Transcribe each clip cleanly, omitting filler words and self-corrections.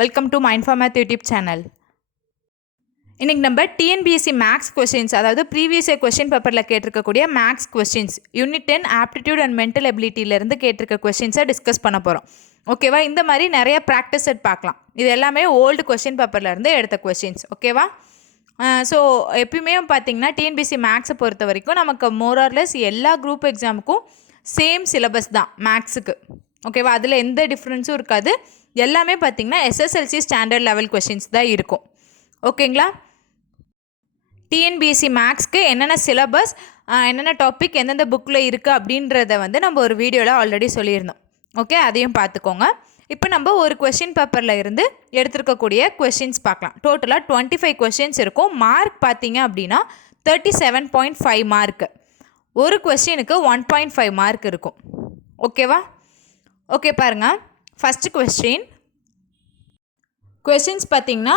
Welcome to mind for math YouTube channel. இன்றைக்கி நம்ம TNPSC maths questions, அதாவது previous year question பேப்பரில் கேட்டிருக்கக்கூடிய maths questions unit 10 aptitude and mental எபிலிட்டியிலேருந்து கேட்டிருக்க கொஸ்டின்ஸை டிஸ்கஸ் பண்ண போகிறோம். ஓகேவா? இந்த மாதிரி நிறைய ப்ராக்டிஸ் செட் பார்க்கலாம். இது எல்லாமே ஓல்டு கொஸ்டின் பேப்பர்லேருந்து எடுத்த கொஸ்டின்ஸ். ஓகேவா? ஸோ எப்பயுமே பார்த்திங்கன்னா டிஎன்பிஎஸ்சி மேக்ஸை பொறுத்த வரைக்கும் நமக்கு மோரார்லெஸ் எல்லா குரூப் எக்ஸாமுக்கும் சேம் சிலபஸ் தான் மேக்ஸுக்கு. ஓகேவா? அதில் எந்த டிஃப்ரென்ஸும் இருக்காது. எல்லாமே பார்த்திங்கன்னா எஸ்எஸ்எல்சி ஸ்டாண்டர்ட் லெவல் கொஸ்டின்ஸ் தான் இருக்கும். ஓகேங்களா? டிஎன்பிஎஸ்சி மேக்ஸ்க்கு என்னென்ன சிலபஸ், என்னென்ன டாபிக் எந்தெந்த புக்கில் இருக்குது அப்படின்றத நம்ம ஒரு வீடியோவில் ஆல்ரெடி சொல்லியிருந்தோம். ஓகே, அதையும் பார்த்துக்கோங்க. இப்போ நம்ம ஒரு கொஸ்டின் பேப்பரில் இருந்து எடுத்துருக்கக்கூடிய கொஸ்டின்ஸ் பார்க்கலாம். டோட்டலாக 25 கொஸ்டின்ஸ் இருக்கும். மார்க் பார்த்தீங்க அப்படின்னா 37.5 மார்க்கு. ஒரு கொஸ்டினுக்கு 1.5 மார்க் இருக்கும். ஓகேவா? ஓகே, பாருங்கள். ஃபஸ்ட்டு கொஸ்டின்ஸ் பார்த்திங்கன்னா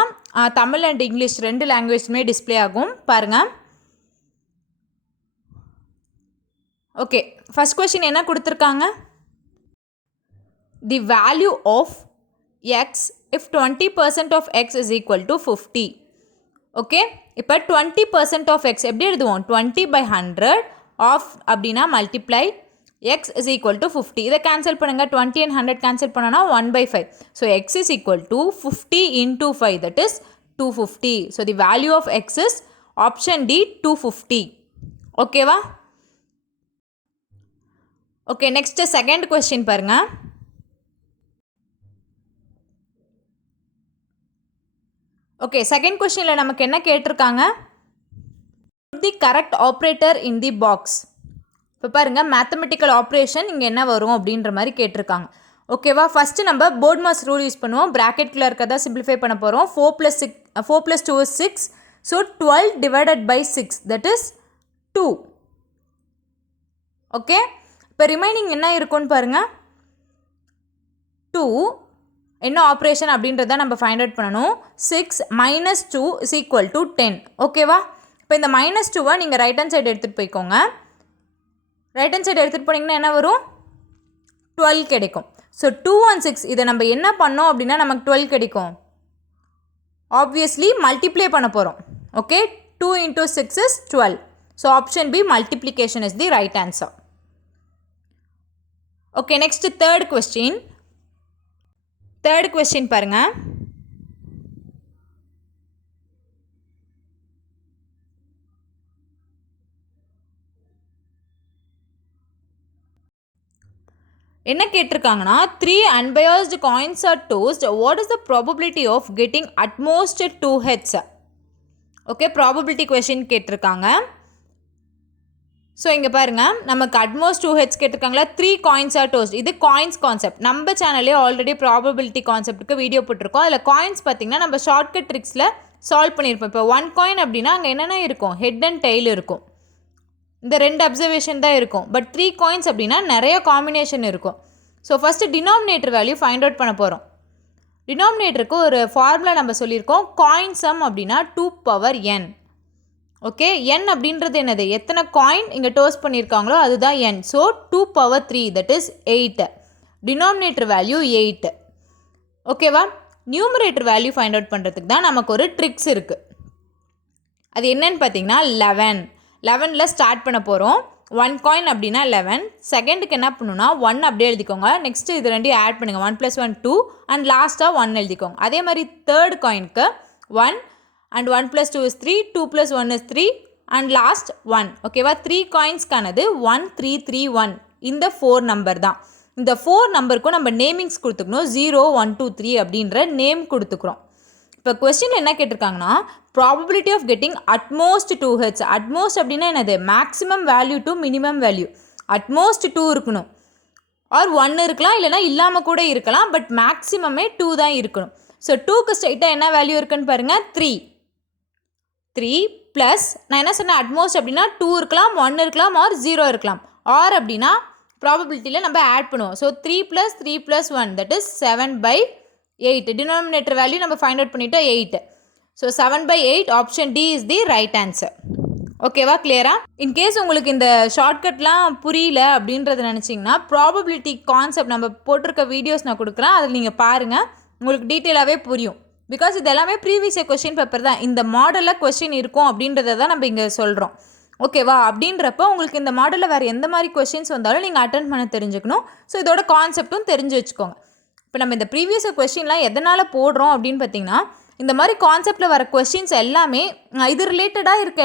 தமிழ் அண்ட் இங்கிலீஷ் 2 லாங்குவேஜ்மே டிஸ்பிளே ஆகும். பாருங்கள். ஓகே, ஃபஸ்ட் கொஸ்டின் என்ன கொடுத்துருக்காங்க? The value of x if 20% of x is equal to 50. Okay, இப்போ 20% ஆஃப் எக்ஸ் எப்படி எழுதுவோம்? 20/100 ஆஃப் அப்படின்னா multiply x is equal to 50. இதை கேன்சல் பண்ணுங்கள். 20 and 100 கேன்சல் பண்ணனா 1/5. So x is equal to 50 into 5, that is 250. So the value of x is option D, 250. ஓகேவா? Okay, next second question பாருங்க. Okay, second கொஸ்டினில் நமக்கு என்ன கேட்டிருக்காங்க? Put the correct operator in the box. இப்போ பாருங்கள், mathematical operation இங்கே என்ன வரும் அப்படின்ற மாதிரி கேட்டிருக்காங்க. ஓகேவா? ஃபஸ்ட்டு நம்ம போர்ட் மாஸ் ரூல் யூஸ் பண்ணுவோம். ப்ராக்கெட்டில் இருக்கிறதா சிம்பிளிஃபை பண்ண போகிறோம். 4 + 2 is 6. So 12 divided by 6, that is 2. Okay, இப்போ ரிமைனிங் என்ன இருக்குன்னு பாருங்கள். 2 என்ன ஆப்ரேஷன் அப்படின்றத நம்ம ஃபைண்ட் அவுட் பண்ணணும். 6 - 2 is equal to 10. ஓகேவா? இப்போ இந்த -2 நீங்கள் ரைட் ஹேண்ட் சைடு எடுத்துகிட்டு போய்க்கோங்க. ரைட் ஹேண்ட் சைடு எடுத்துகிட்டு போனீங்கன்னா என்ன வரும்? 12 கிடைக்கும். ஸோ 2 and 6 இதை நம்ம என்ன பண்ணோம் அப்படின்னா நமக்கு 12 கிடைக்கும். ஆப்வியஸ்லி மல்டிப்ளை பண்ண போகிறோம். Okay, 2 into 6 is 12. So option B, multiplication is the right answer. Okay, next third question பாருங்கள். என்ன கேட்டிருக்காங்கன்னா, 3 unbiased coins are tossed. What is the probability of getting at most 2 heads? Okay, probability question கேட்டிருக்காங்க. So இங்கே பாருங்கள், நமக்கு at most 2 heads கேட்டிருக்காங்களா. 3 coins are tossed. இது coins concept. நம்ம சேனல்லே ஆல்ரெடி ப்ராபபிலிட்டி கான்செப்ட்டுக்கு வீடியோ போட்டிருக்கோம். அதில் காயின்ஸ் பார்த்திங்கன்னா நம்ம ஷார்ட்கட் ட்ரிக்ஸில் சால்வ் பண்ணியிருப்போம். இப்போ 1 coin அப்படின்னா அங்கே என்னென்ன இருக்கும்? ஹெட் அண்ட் டெய்ல் இருக்கும். இந்த 2 அப்சர்வேஷன் தான் இருக்கும். பட் 3 coins அப்படின்னா நிறைய காம்பினேஷன் இருக்கும். So first denominator value find out பண்ண போகிறோம். டினாமினேட்டருக்கு ஒரு ஃபார்முலா நம்ம சொல்லியிருக்கோம். காயின் சம் அப்படின்னா 2n. ஓகே, n அப்படின்றது என்னது? எத்தனை காயின் இங்கே டோஸ் பண்ணியிருக்காங்களோ அதுதான் n. So 2^3, that is 8. Denominator value 8. ஓகேவா? நியூமரேட்டர் வேல்யூ ஃபைண்ட் அவுட் பண்ணுறதுக்கு தான் நமக்கு ஒரு ட்ரிக்ஸ் இருக்குது. அது என்னன்னு பார்த்தீங்கன்னா 11ல் ஸ்டார்ட் பண்ண போகிறோம். 1 coin அப்படின்னா 11. செகண்டுக்கு என்ன பண்ணணும்னா 1 அப்படியே எழுதிக்கோங்க. நெக்ஸ்ட்டு இது 2 ஆட் பண்ணுங்கள். 1 + 1 2 அண்ட் லாஸ்ட்டாக 1 எழுதிக்கோங்க. அதே மாதிரி third காயினுக்கு 1 and 1 + 2 is 3, 2 + 1 is 3 and last 1. ஓகேவா? 3 காயின்ஸ்க்கானது 1 3 3 1. இந்த 4 நம்பர் தான். இந்த 4 நம்பருக்கும் நம்ம நேமிங்ஸ் கொடுத்துக்கணும். 0 1 2 3 அப்படின்ற நேம் கொடுத்துக்கிறோம். இப்போ கொஸ்டின் என்ன கேட்டிருக்காங்கன்னா, probability of getting at most 2 heads. At most அப்படின்னா என்னது? Maximum value to minimum value. At most 2 இருக்கணும். ஆர் 1 இருக்கலாம், இல்லைனா இல்லாமல் கூட இருக்கலாம். பட் மேக்ஸிமமே 2 தான் இருக்கணும். ஸோ 2க்கு ஸ்ட்ரைட்டாக என்ன வேல்யூ இருக்குன்னு பாருங்கள். 3 ப்ளஸ் நான் என்ன சொன்னேன்? அட்மோஸ்ட் அப்படின்னா 2 இருக்கலாம், 1 இருக்கலாம், ஆர் 0 இருக்கலாம். ஆர் அப்படின்னா ப்ராபபிலிட்டியில் நம்ம ஆட் பண்ணுவோம். So 3 + 3 + 1, that is 7/8. Denominator value நம்ம ஃபைண்ட் அவுட் பண்ணிட்டோம் 8. So 7/8 option D is the right answer. ஓகேவா? கிளியரா? இன்கேஸ் உங்களுக்கு இந்த ஷார்ட்கட்லாம் புரியல அப்படின்றத நினச்சிங்கன்னா ப்ராபபிலிட்டி கான்செப்ட் நம்ம போட்டிருக்க வீடியோஸ் நான் கொடுக்குறேன். அதில் நீங்கள் பாருங்கள். உங்களுக்கு டீட்டெயிலாகவே புரியும். பிகாஸ் இது எல்லாமே ப்ரீவியஸ் இயர் கொஸ்டின் பேப்பர் தான். இந்த மாடலில் கொஸ்டின் இருக்கும் அப்படின்றத தான் நம்ம இங்கே சொல்கிறோம். ஓகேவா? அப்படின்றப்ப உங்களுக்கு இந்த மாடலில் வேறு எந்த மாதிரி கொஸ்டின்ஸ் வந்தாலும் நீங்கள் அட்டென்ட் பண்ண தெரிஞ்சுக்கணும். ஸோ இதோட கான்செப்ட்டும் தெரிஞ்சு வச்சுக்கோங்க. இப்போ நம்ம இந்த ப்ரீவியஸ் இயர் கொஸ்டின்லாம் எதனால் போடுறோம் அப்படின்னு பார்த்தீங்கன்னா, இந்த மாதிரி கான்செப்டில் வர கொஸ்டின்ஸ் எல்லாமே இது ரிலேட்டடாக இருக்க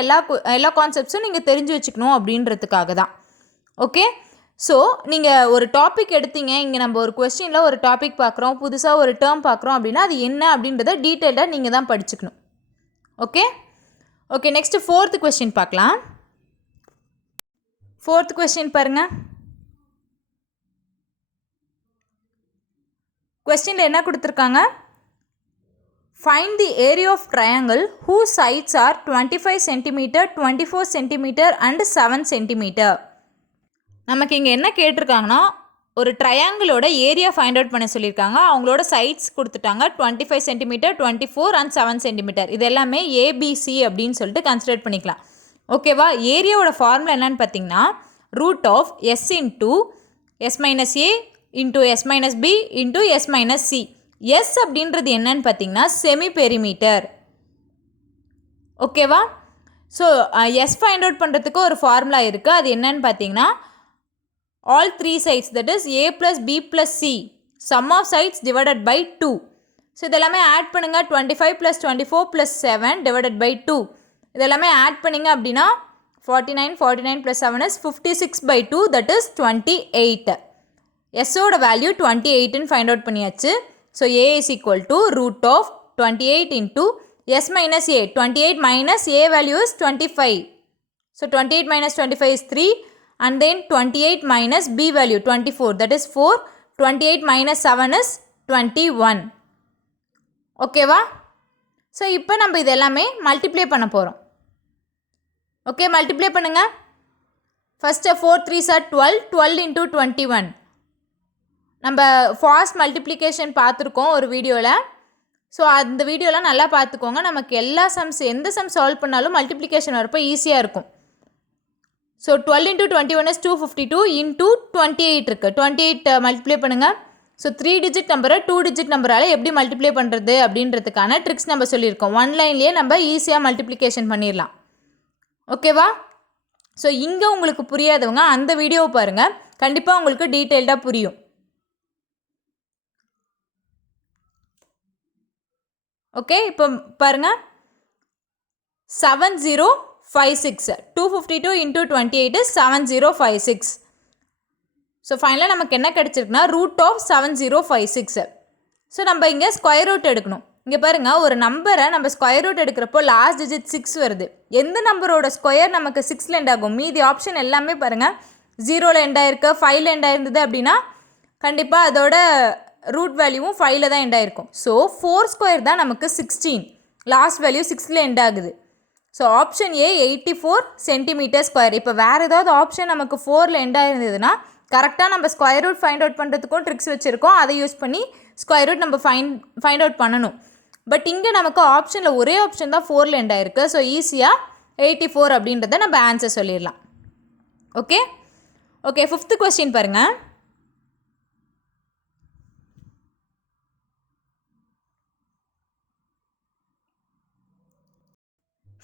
எல்லா கான்செப்ட்ஸும் நீங்கள் தெரிஞ்சு வச்சுக்கணும் அப்படின்றதுக்காக தான். ஓகே, ஸோ நீங்கள் ஒரு டாபிக் எடுத்தீங்க, இங்கே நம்ம ஒரு கொஸ்டினில் ஒரு டாபிக் பார்க்குறோம், புதுசாக ஒரு டேர்ம் பார்க்குறோம் அப்படின்னா அது என்ன அப்படின்றத டீட்டெயிலாக நீங்கள் தான் படிச்சுக்கணும். Okay okay next 4th question பார்க்கலாம். 4th கொஸ்டின் பாருங்கள். கொஸ்டினில் என்ன கொடுத்துருக்காங்க? Find the area of triangle whose sides are 25 cm, 24 cm and 7 cm. நமக்கு இங்கே என்ன கேட்டிருக்காங்கன்னா, ஒரு ட்ரையாங்கிளோட ஏரியா ஃபைண்ட் அவுட் பண்ண சொல்லியிருக்காங்க. அவங்களோட சைட்ஸ் கொடுத்துட்டாங்க 25 cm, 24 and 7 cm. இது எல்லாமே ஏபிசி அப்படின்னு சொல்லிட்டு கன்சிடர் பண்ணிக்கலாம். ஓகேவா? ஏரியாவோட ஃபார்முலா என்னன்னு பார்த்தீங்கன்னா, root of S into S minus A into S minus B into S minus C. S அப்படின்றது என்னன்னு பார்த்தீங்கன்னா செமி பெரிமீட்டர். ஓகேவா? ஸோ எஸ் ஃபைண்ட் அவுட் பண்ணுறதுக்கு ஒரு ஃபார்முலா இருக்குது. அது என்னன்னு பார்த்தீங்கன்னா, all 3 sides, that is a plus b plus c, sum of sides divided by 2. So இதெல்லாமே ஆட் பண்ணுங்க. 25 plus 24 plus 7 divided by 2. இதெல்லாமே ஆட் பண்ணிங்க அப்படின்னா 49 plus 7 is 56 by 2, that is 28. எஸ்ஸோட வேல்யூ 28ன்னு ஃபைண்ட் அவுட் பண்ணியாச்சு. So a is equal to root of 28 into s minus a. 28 minus a value is 25. So 28 minus 25 is 3. And then 28 minus b value 24, that is 4. 28 minus 7 is 21. ஓகேவா? So இப்போ நம்ம இது எல்லாமே multiply பண்ண போகிறோம். Okay, multiply பண்ணுங்க. First 4 3s are 12. 12 into 21. நம்ம fast multiplication பார்த்துருக்கோம் ஒரு வீடியோவில். ஸோ அந்த வீடியோலாம் நல்லா பார்த்துக்கோங்க. நமக்கு எல்லா சம்ஸ் எந்த சம் சால்வ் பண்ணாலும் மல்டிப்ளிகேஷன் வரப்போ ஈஸியாக இருக்கும். ஸோ 12 into 21 is 252 into 28 இருக்குது. 28 மல்டிப்ளை பண்ணுங்கள். ஸோ 3 டிஜிட் நம்பரை 2 டிஜிட் நம்பரால் எப்படி மல்டிப்ளை பண்ணுறது அப்படின்றதுக்கான ட்ரிக்ஸ் நம்ம சொல்லியிருக்கோம். 1 லைன்லேயே நம்ம ஈஸியாக மல்டிப்ளிகேஷன் பண்ணிடலாம். ஓகேவா? ஸோ இங்கே உங்களுக்கு புரியாதவங்க அந்த வீடியோவை பாருங்கள், கண்டிப்பாக உங்களுக்கு டீட்டெயில்டாக புரியும். ஓகே, இப்போ பாருங்கள். 7056. 252 into 28 is 7056. ஸோ ஃபைனலாக நமக்கு என்ன கிடச்சிருக்குன்னா ரூட் ஆஃப் 7056. ஸோ நம்ம இங்கே ஸ்கொயர் ரூட் எடுக்கணும். இங்கே பாருங்கள், ஒரு நம்பரை நம்ம ஸ்கொயர் ரூட் எடுக்கிறப்போ லாஸ்ட் டிஜிட் 6 வருது. எந்த நம்பரோட ஸ்கொயர் நமக்கு 6ல் எண்ட் ஆகும்? மீதி ஆப்ஷன் எல்லாமே பாருங்கள் 0ல் எண்ட் ஆயிருக்கு, 5ல் எண்ட் ஆயிருந்தது அப்படின்னா கண்டிப்பாக அதோட ரூட் வேல்யூவும் 5ல் தான் எண்ட் ஆயிருக்கும். ஸோ 4 ஸ்கொயர் தான் நமக்கு 16. லாஸ்ட் வேல்யூ 6ல் எண்ட் ஆகுது. ஸோ ஆப்ஷன் ஏ 84 சென்டிமீட்டர் ஸ்கொயர். இப்போ வேறு ஏதாவது ஆப்ஷன் நமக்கு 4ல் எண்ட் ஆயிருந்ததுன்னா கரெக்டாக நம்ம ஸ்கொயர் ரூட் ஃபைண்ட் அவுட் பண்ணுறதுக்கும் ட்ரிக்ஸ் வச்சுருக்கோம். அதை யூஸ் பண்ணி ஸ்கொயர் ரூட் நம்ம ஃபைண்ட் அவுட் பண்ணணும். பட் இங்கே நமக்கு ஆப்ஷனில் ஒரே ஆப்ஷன் தான் 4ல் எண்ட் ஆயிருக்கு. ஸோ ஈஸியாக 84 அப்படின்றத நம்ம ஆன்சர் சொல்லிடலாம். ஓகே ஓகே 5th கொஸ்டின் பாருங்கள்.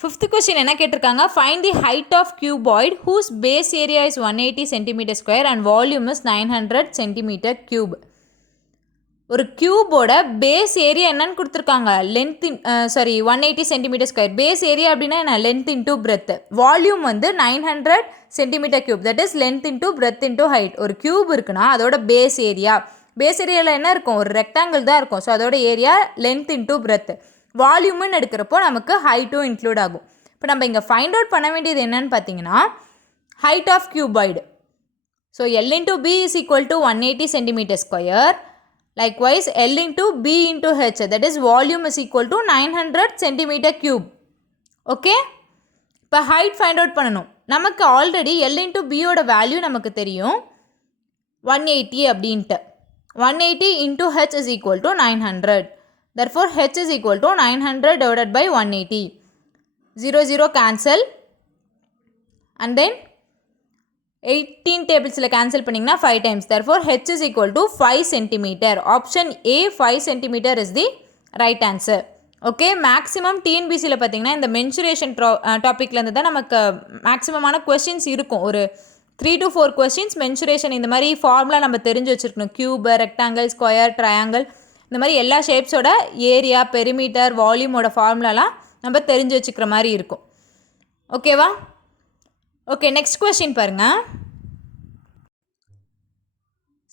5th கொஸ்டின் என்ன கேட்டிருக்காங்க? Find the height of cuboid whose base area is 180 centimetre square and volume is 900 centimetre cube. ஒரு கியூபோட பேஸ் ஏரியா என்னன்னு கொடுத்துருக்காங்க? Length 180 centimetre square. Base area அப்படின்னா என்ன? Length into breadth. வால்யூம் வந்து 900 centimetre cube, that is length into breadth into height. ஒரு cube இருக்குன்னா அதோட பேஸ் ஏரியாவில் என்ன இருக்கும்? ஒரு ரெக்டாங்கிள் தான் இருக்கும். ஸோ அதோட ஏரியா லென்த் இன்டூ பிரெத். வால்யூம்னு எடுக்கிறப்போ நமக்கு ஹைட்டும் இன்க்ளூட் ஆகும். இப்போ நம்ம இங்கே ஃபைண்ட் அவுட் பண்ண வேண்டியது என்னன்னு பார்த்தீங்கன்னா height of cuboid. So L into B is equal to 180 centimetre square. Likewise L into B into H, that is volume is equal to 900 centimetre cube. Okay, இப்போ ஹைட் ஃபைண்ட் அவுட் பண்ணணும். நமக்கு already L into பியோட value நமக்கு தெரியும் 180 அப்படின்ட்டு. 180 into H is equal to 900. Therefore, h is equal to 900 divided by 180. 0 0 cancel. And then 18 டேபிள்ஸில் cancel பண்ணிங்கன்னா 5 times. Therefore, h is equal to 5 centimeter. Option A 5 centimeter is the right answer. Okay, maximum டிஎன்பிசியில் பார்த்தீங்கன்னா இந்த mensuration டாப்பிக்லேருந்து தான் நமக்கு மேக்ஸிமமான questions இருக்கும். ஒரு 3 to 4 questions mensuration இந்த மாதிரி ஃபார்முலா நம்ம தெரிஞ்சு வச்சுருக்கணும். க்யூப், ரெக்டாங்கிள், ஸ்கொயர், ட்ரையாங்கிள் இந்த மாதிரி எல்லா ஷேப்ஸோட ஏரியா, பெரிமீட்டர், வால்யூமோட ஃபார்முலாலாம் நம்ம தெரிஞ்சு வச்சுக்கிற மாதிரி இருக்கும். ஓகேவா? ஓகே, நெக்ஸ்ட் கொஸ்டின் பாருங்கள்.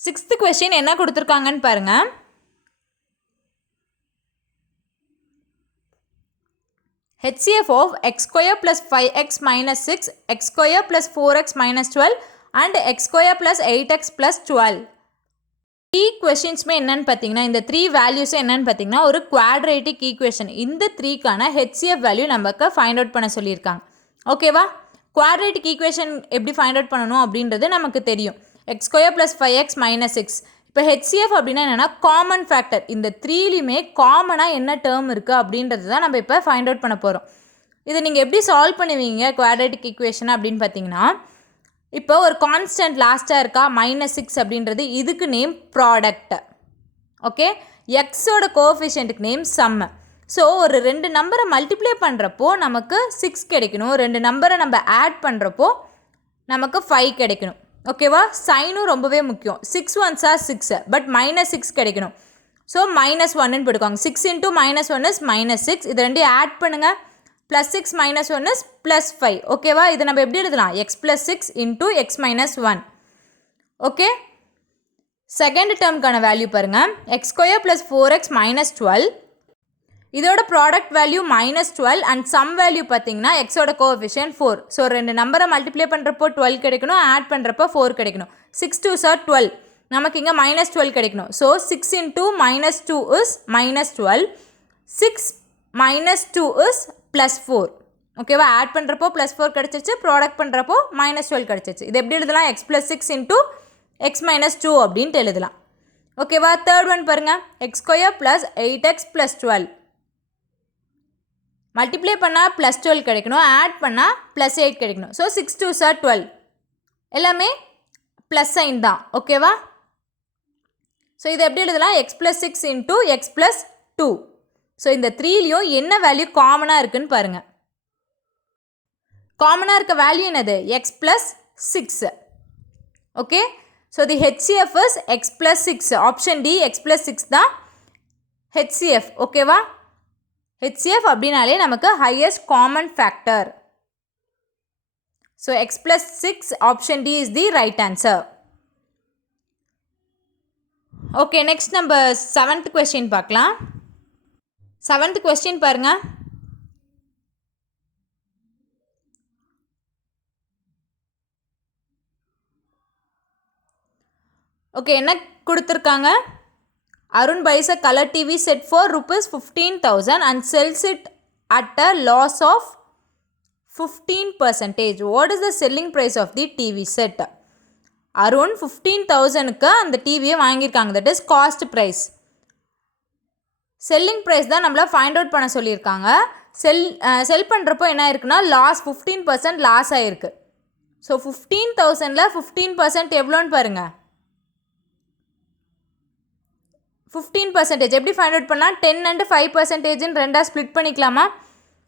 6th கொஸ்டின் என்ன கொடுத்துருக்காங்கன்னு பாருங்கள். HCF of x square plus 5x minus 6, x square plus 4x minus 12 and x square plus 8x plus 12. 3 questions என்னன்னு பார்த்தீங்கன்னா, இந்த 3 values என்னன்னு பார்த்தீங்கன்னா ஒரு quadratic equation. இந்த 3க்கான HCF வேல்யூ நமக்கு ஃபைண்ட் அவுட் பண்ண சொல்லியிருக்காங்க. ஓகேவா? quadratic equation எப்படி ஃபைண்ட் அவுட் பண்ணணும் அப்படின்றது நமக்கு தெரியும். x square plus 5x minus 6. இப்போ HCF அப்படின்னா என்னென்னா காமன் ஃபேக்டர். இந்த 3லையுமே காமனாக என்ன டேர்ம் இருக்குது அப்படின்றது தான் நம்ம இப்போ ஃபைண்ட் அவுட் பண்ண போகிறோம். இதை நீங்கள் எப்படி சால்வ் பண்ணுவீங்க குவாட்ரேட்டிக் ஈக்குவேஷன் அப்படின்னு பார்த்தீங்கன்னா, இப்போ ஒரு கான்ஸ்டன்ட் லாஸ்ட்டாக இருக்கா -6 அப்படின்றது, இதுக்கு நேம் ப்ராடக்ட். ஓகே, எக்ஸோட கோஎஃபிஷியன்ட்டுக்கு நேம் சம். ஸோ ஒரு 2 நம்பரை மல்டிப்ளை பண்ணுறப்போ நமக்கு 6 கிடைக்கணும், 2 நம்பரை நம்ம ஆட் பண்ணுறப்போ நமக்கு 5 கிடைக்கணும். ஓகேவா? சைனும் ரொம்பவே முக்கியம். 6 ones are 6 பட் -6 கிடைக்கணும். ஸோ -1ன்னு போட்டுக்கோங்க. 6 into -1 is -6. இது ரெண்டையும் ஆட் பண்ணுங்கள். +6 - 1 is +5. ஓகேவா? இது நம்ம எப்படி எழுதலாம்? x + 6 into x - 1. Okay, second டேர்முக்கான வேல்யூ பாருங்கள். x square plus 4x minus 12. இதோட product value -12 and sum value பார்த்தீங்கன்னா எக்ஸோட கோஎஃபிஷியன்ட் 4. ஸோ 2 நம்பரை மல்டிப்ளை பண்ணுறப்போ 12 கிடைக்கணும், ஆட் பண்ணுறப்போ 4 கிடைக்கணும். 6 2s are 12. நமக்கு இங்கே -12 கிடைக்கணும். So 6 into -2 is -12. 6 - 2 is +4. ஓகேவா? ஆட் பண்ணுறப்போ +4 கிடச்சிச்சு, ப்ராடக்ட் பண்ணுறப்போ -12 கிடச்சிச்சு. இது எப்படி எழுதலாம்? x + 6 into x - 2 அப்படின்ட்டு எழுதலாம். ஓகேவா? தேர்ட் ஒன் பாருங்கள். x square plus 8x plus 12. Multiply பண்ணால் +12 கிடைக்கணும், ஆட் பண்ணால் +8 கிடைக்கணும். So 6 2s are 12. எல்லாமே ப்ளஸ் சைன் தான். ஓகேவா? ஸோ இதை எப்படி எழுதலாம்? x + 6 into x + 2. ஸோ இந்த 3லையும் என்ன வேல்யூ காமனாக இருக்குன்னு பாருங்கள். காமனாக இருக்க வேல்யூ என்னது? x + 6. Okay, so the HCF is x + 6. Option D x + 6 தான் HCF. ஓகேவா? HCF அப்படின்னாலே நமக்கு highest common factor. So x + 6 option D is the right answer. Okay, next நம்ம 7th கொஸ்டின் பார்க்கலாம். 7th கொஸ்டின் பாருங்கள். ஓகே, என்ன கொடுத்துருக்காங்க? Arun buys a color TV set for ₹15,000 and sells it at a loss of 15%. What is the selling price of the TV set? Arun 15,000க்கு அந்த டிவியை வாங்கியிருக்காங்க. That is cost price. Selling price தான் நம்மளை find out பண்ண சொல்லியிருக்காங்க. செல் பண்ணுறப்போ என்ன இருக்குன்னா லாஸ் 15% லாஸ் ஆகிருக்கு. ஸோ 15,000ல் 15% எவ்வளோன்னு பாருங்கள். 15% எப்படி ஃபைண்ட் அவுட் பண்ணால் 10 and 5% ரெண்டாக ஸ்ப்ளிட் பண்ணிக்கலாமா?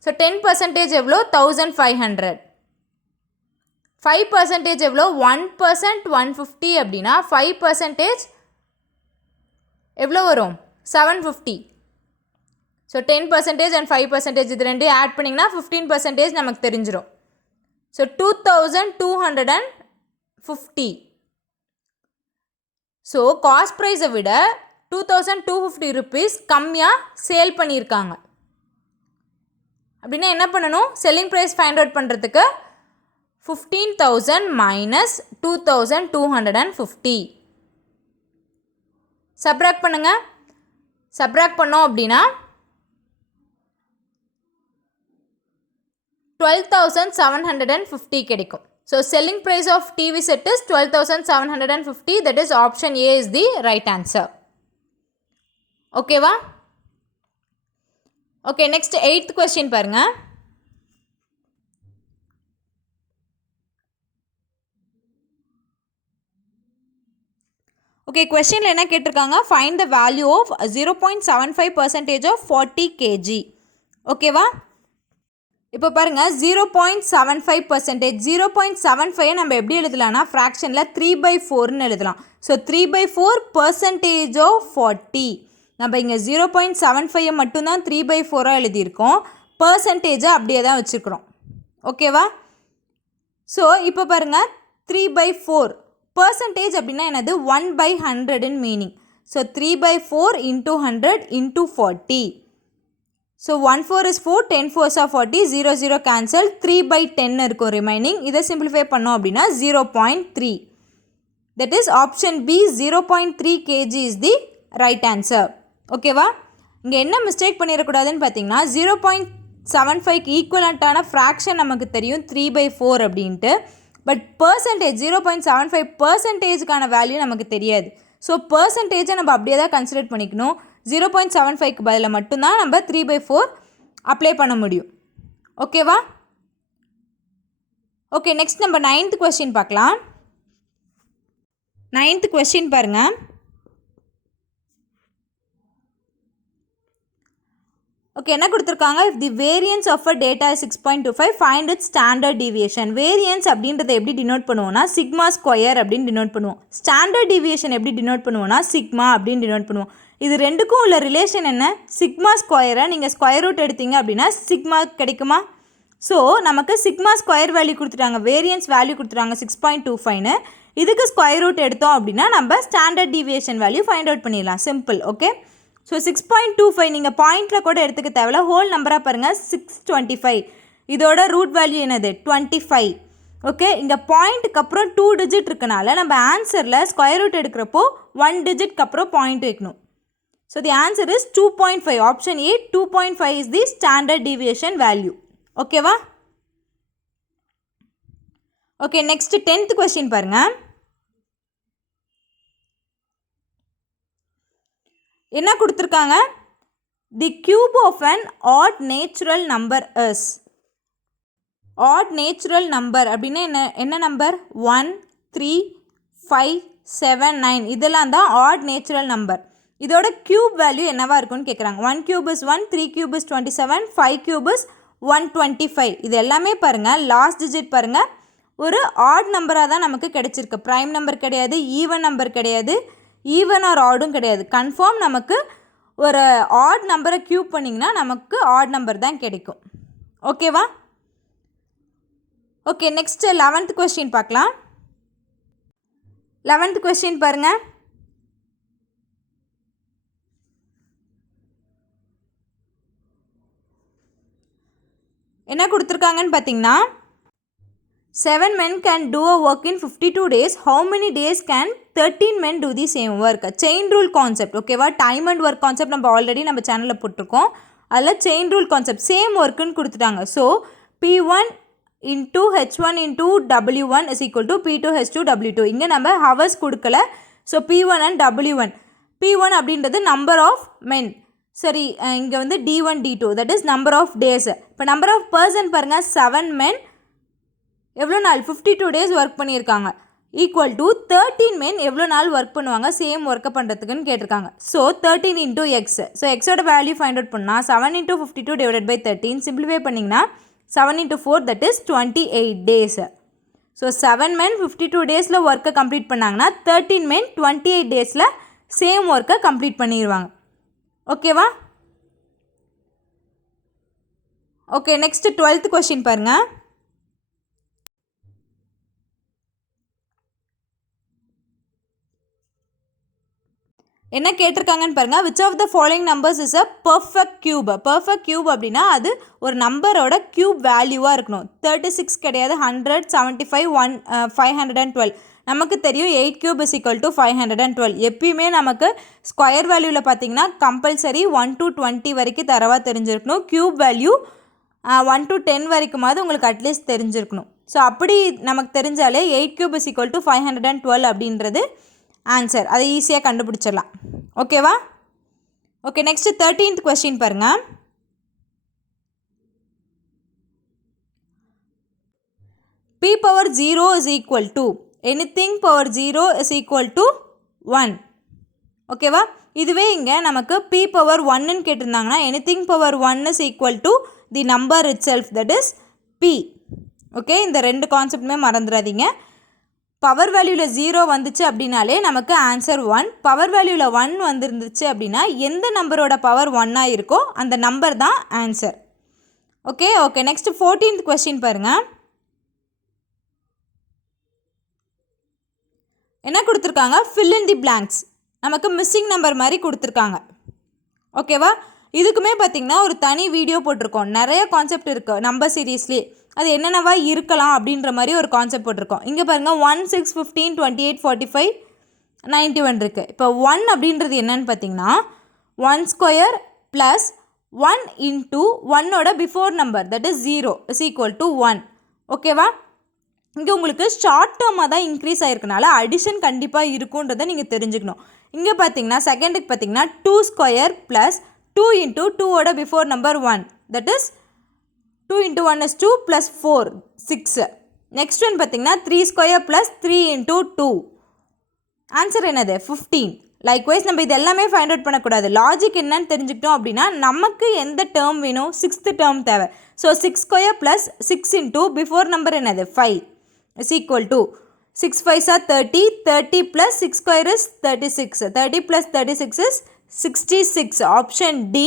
ஸோ 10% எவ்வளோ? 1500. 5% எவ்வளோ? 1% 150 அப்படின்னா 5% எவ்வளோ வரும்? 750. ஸோ 10% and 5% இது ரெண்டையும் ஆட் பண்ணிங்கன்னா 15% நமக்கு தெரிஞ்சிடும். ஸோ 2250. ஸோ காஸ்ட் ப்ரைஸை விட 2250 rupees கம்மியாக சேல் பண்ணியிருக்காங்க. அப்படின்னா என்ன பண்ணணும்? செல்லிங் ப்ரைஸ் ஃபைண்ட் அவுட் பண்ணுறதுக்கு 15,000 minus 2250 சப்ராக்ட் பண்ணுங்கள். சப்ராக்ட் பண்ணோம் அப்படின்னா 12,750 கிடைக்கும். So selling price of TV set is 12,750. That is option A is the right answer. ஓகேவா? ஓகே, நெக்ஸ்ட் 8th கொஸ்டின் பாருங்கள். ஓகே, கொஸ்டினில் என்ன கேட்டிருக்காங்க, find the value of 0.75% of 40 kg. ஓகேவா? இப்போ பாருங்கள் 0.75%, 0.75 நம்ம எப்படி எழுதலாம்னா ஃப்ராக்ஷனில் 3/4ன்னு எழுதலாம். So 3/4% of 40. நம்ம இங்கே 0.75 மட்டும்தான் 3/4 எழுதியிருக்கோம், பர்சன்டேஜை அப்படியே தான் வச்சுருக்கிறோம். ஓகேவா? ஸோ இப்போ பாருங்கள் 3/4 பர்சன்டேஜ் அப்படின்னா என்னது, 1/100 meaning. So 3/4 into 100 into 40. So 1 4 is 4, 10 4s are 40, 0 0 cancel, 3/10 இருக்கும் ரிமைனிங். இதை சிம்பிளிஃபை பண்ணோம் அப்படின்னா 0.3. That is option B 0.3 kg is the right answer. ஓகேவா? இங்கே என்ன மிஸ்டேக் பண்ணிடக்கூடாதுன்னு பார்த்தீங்கன்னா 0.75க்கு ஈக்குவலண்ட்டான ஃப்ராக்ஷன் நமக்கு தெரியும் 3/4 அப்படின்ட்டு. பட் பர்சன்டேஜ் 0.75%க்கான வேல்யூ நமக்கு தெரியாது. ஸோ பர்சன்டேஜை நம்ம அப்படியே தான் கன்சிடர் பண்ணிக்கணும். 0.75க்கு பதில் மட்டும்தான் நம்ம 3/4 அப்ளை பண்ண முடியும். ஓகேவா? ஓகே, நெக்ஸ்ட் நம்ம 9th கொஸ்டின் பார்க்கலாம். 9th கொஸ்டின் பாருங்கள். ஓகே, என்ன கொடுத்துருக்காங்க, if the variance of a data 6.25 find it standard deviation. Variance அப்படின்றத எப்படி டினோட் பண்ணுவோம்னா சிக்மா ஸ்கொயர் அப்படின்னு டினோட் பண்ணுவோம். ஸ்டாண்டர்ட் டிவியேஷன் எப்படி டினோட் பண்ணுவோம்னா சிக்மா அப்படின்னு டினோட் பண்ணுவோம். இது ரெண்டுக்கும் உள்ள ரிலேஷன் என்ன, சிக்மா ஸ்கொயரை நீங்கள் ஸ்கொயர் ரூட் எடுத்தீங்க அப்படின்னா சிக்மா கிடைக்குமா? ஸோ நமக்கு சிக்மா ஸ்கொயர் வேல்யூ கொடுத்துட்டாங்க, வேரியன்ஸ் வேல்யூ கொடுத்துட்டாங்க 6.25ன்னு. இதுக்கு ஸ்கொயர் ரூட் எடுத்தோம் அப்படின்னா நம்ம standard deviation value find out பண்ணிடலாம். சிம்பிள். ஓகே, ஸோ 6.25 நீங்கள் பாயிண்டில் கூட எடுத்துக்க தேவையில்ல, ஹோல் நம்பராக பாருங்கள் 625. இதோட ரூட் வேல்யூ என்னது 25. ஓகே, இந்த பாயிண்ட்டுக்கு அப்புறம் 2 டிஜிட் இருக்கனால நம்ம ஆன்சரில் ஸ்கொயர் ரூட் எடுக்கிறப்போ 1 டிஜிட்க்கு அப்புறம் பாயிண்ட் வைக்கணும். So the answer is 2.5. Option A 2.5 is the standard deviation value. ஓகேவா? ஓகே, நெக்ஸ்ட் 10th கொஸ்டின் பாருங்கள். என்ன கொடுத்துருக்காங்க, the cube of an odd natural number is. Odd natural number அப்படின்னா என்ன நம்பர், 1 3 5 7 9 இதெல்லாம் தான் ஆட் நேச்சுரல் நம்பர். இதோட கியூப் வேல்யூ என்னவா இருக்குன்னு கேட்குறாங்க. 1 cube is 1, 3 cube is 27, 5 cube is 125. இது எல்லாமே பாருங்கள் லாஸ்ட் டிஜிட் பாருங்கள் ஒரு ஆட் நம்பராக தான் நமக்கு கிடைச்சிருக்கு. ப்ரைம் நம்பர் கிடையாது, ஈவன் நம்பர் கிடையாது, ஈவன் ஆர் ஆடும் கிடையாது. கன்ஃபார்ம் நமக்கு ஒரு ஆட் நம்பரை கியூப் பண்ணிங்கன்னா நமக்கு ஆட் நம்பர் தான் கிடைக்கும். ஓகேவா? ஓகே, நெக்ஸ்ட் 11th கொஸ்டின் பார்க்கலாம். 11th கொஸ்டின் பாருங்கள். என்ன கொடுத்துருக்காங்கன்னு பார்த்தீங்கன்னா 7 men can do a work in 52 days. How many days can 13 men do the same work? Chain rule concept. ஓகேவா? டைம் அண்ட் ஒர்க் கான்செப்ட் நம்ம ஆல்ரெடி நம்ம சேனலில் போட்டிருக்கோம். அதில் செயின் ரூல் கான்செப்ட் சேம் ஒர்க்குன்னு கொடுத்துட்டாங்க. So P1 into H1 into W1 is equal to P2 H2 W2. இங்கே நம்ம ஹவர்ஸ் கொடுக்கல. So P1 and W1. P1 அப்படின்றது நம்பர் ஆஃப் மென். சரி, இங்கே வந்து D1 D2 that is number of days. இப்போ நம்பர் ஆஃப் பர்சன் பாருங்கள் 7 men எவ்வளோ நாள் 52 days ஒர்க் பண்ணியிருக்காங்க. ஈக்குவல் டு 13 men எவ்வளோ நாள் ஒர்க் பண்ணுவாங்க சேம் ஒர்க்கை பண்ணுறதுக்குன்னு கேட்டிருக்காங்க. So 13 into x. ஸோ எக்ஸோட வேல்யூ ஃபைண்ட் அவுட் பண்ணால் 7 into 52 divided by 13 சிம்பிளிஃபை பண்ணிங்கன்னா 7 into 4 that is 28 days. So 7 men 52 daysல ஒர்க்கை கம்ப்ளீட் பண்ணாங்கன்னா 13 men 28 daysல சேம் ஒர்க்கை கம்ப்ளீட் பண்ணிடுவாங்க. ஓகேவா? ஓகே, நெக்ஸ்ட் 12th கொஸ்டின் பாருங்கள். என்ன கேட்டிருக்காங்கன்னு பாருங்கள். Which of the following numbers is a perfect cube. Perfect cube அப்படின்னா அது ஒரு நம்பரோட கியூப் வேல்யூவாக இருக்கணும். 36 கிடையாது, 100, 75, 512. நமக்கு தெரியும் 8 cube is equal to 512. எப்பயுமே நமக்கு ஸ்கொயர் வேல்யூவில் பார்த்தீங்கன்னா கம்பல்சரி 1 to 20 வரைக்கும் தரவாக தெரிஞ்சிருக்கணும். கியூப் வேல்யூ 1 to 10 வரைக்குமாவது உங்களுக்கு அட்லீஸ்ட் தெரிஞ்சிருக்கணும். ஸோ அப்படி நமக்கு தெரிஞ்சாலே 8 cube is equal to 512 அப்படின்றது ஆன்சர். அதை ஈஸியாக கண்டுபிடிச்சிடலாம். ஓகேவா? ஓகே, நெக்ஸ்ட் 13th கொஸ்டின் பாருங்கள். P power 0 is equal to anything power 0 is equal to 1. ஓகேவா? இதுவே இங்கே நமக்கு p பவர் 1ன்னு கேட்டிருந்தாங்கன்னா anything power 1 is equal to the number itself, that is p. Okay, இந்த ரெண்டு கான்செப்டுமே மறந்துடாதீங்க. பவர் வேல்யூவில் 0 வந்துச்சு அப்படின்னாலே நமக்கு ஆன்சர் 1. பவர் வேல்யூவில் 1 வந்துருந்துச்சு அப்படின்னா எந்த நம்பரோட பவர் 1ஆக இருக்கோ அந்த நம்பர் தான் answer. Okay okay next 14th question பாருங்கள். என்ன கொடுத்துருக்காங்க? fill in the blanks. நமக்கு மிஸ்ஸிங் நம்பர் மாதிரி கொடுத்துருக்காங்க. ஓகேவா? இதுக்குமே பார்த்திங்கன்னா ஒரு தனி வீடியோ போட்டிருக்கோம். நிறைய கான்செப்ட் இருக்குது நம்பர் சீரீஸ்லேயே. அது என்னென்னவா இருக்கலாம் அப்படின்ற மாதிரி ஒரு கான்செப்ட் போட்டிருக்கோம். இங்கே பாருங்கள் 1, 6, 15, 28, 45, 91 இருக்குது. இப்போ 1 அப்படின்றது என்னன்னு பார்த்தீங்கன்னா 1 ஸ்கொயர் ப்ளஸ் 1 இன்ட்டு 1ஓட before number that is 0 is equal to 1. ஓகேவா? இங்கே உங்களுக்கு ஷார்ட் டேர்மாக தான் இன்க்ரீஸ் ஆகிருக்கனால அடிஷன் கண்டிப்பாக இருக்குன்றதை நீங்கள் தெரிஞ்சுக்கணும். இங்கே பார்த்தீங்கன்னா செகண்டுக்கு பார்த்தீங்கன்னா 2 ஸ்கொயர் ப்ளஸ் 2 இன்ட்டு 2ஓட before number 1 that is 2 into 1 is 2 plus 4 6. Next one பார்த்தீங்கன்னா 3 ஸ்கொயர் ப்ளஸ் 3 இன்ட்டு 2. ஆன்சர் என்னது? 15. லைக்வைஸ் நம்ம இது எல்லாமே ஃபைண்ட் அவுட் பண்ணக்கூடாது. லாஜிக் என்னன்னு தெரிஞ்சுக்கிட்டோம் அப்படின்னா நமக்கு எந்த டேர்ம் வேணும்? 6th டேர்ம் தேவை. So 6 square plus 6 into before number என்னது? 5 is equal to 6 5s are 30, 30 plus 6 square is 36, 30 plus 36 is 66. Option D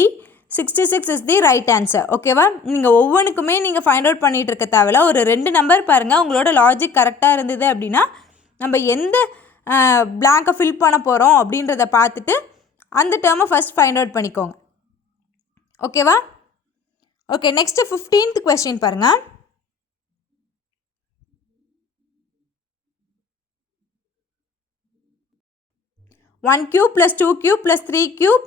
66 is the right answer. ஓகேவா? நீங்கள் ஒவ்வொன்றுக்குமே நீங்கள் ஃபைண்ட் அவுட் பண்ணிகிட்டு இருக்க தேவையில்ல. ஒரு 2 நம்பர் பாருங்கள், உங்களோட லாஜிக் கரெக்டாக இருந்தது அப்படின்னா நம்ம எந்த பிளாங்கை ஃபில் பண்ண போகிறோம் அப்படின்றத பார்த்துட்டு அந்த டேர்மை ஃபஸ்ட் ஃபைண்ட் அவுட் பண்ணிக்கோங்க. ஓகேவா? ஓகே நெக்ஸ்ட்டு 15th கொஸ்டின் பாருங்கள். 1 cube plus 2 cube plus 3 cube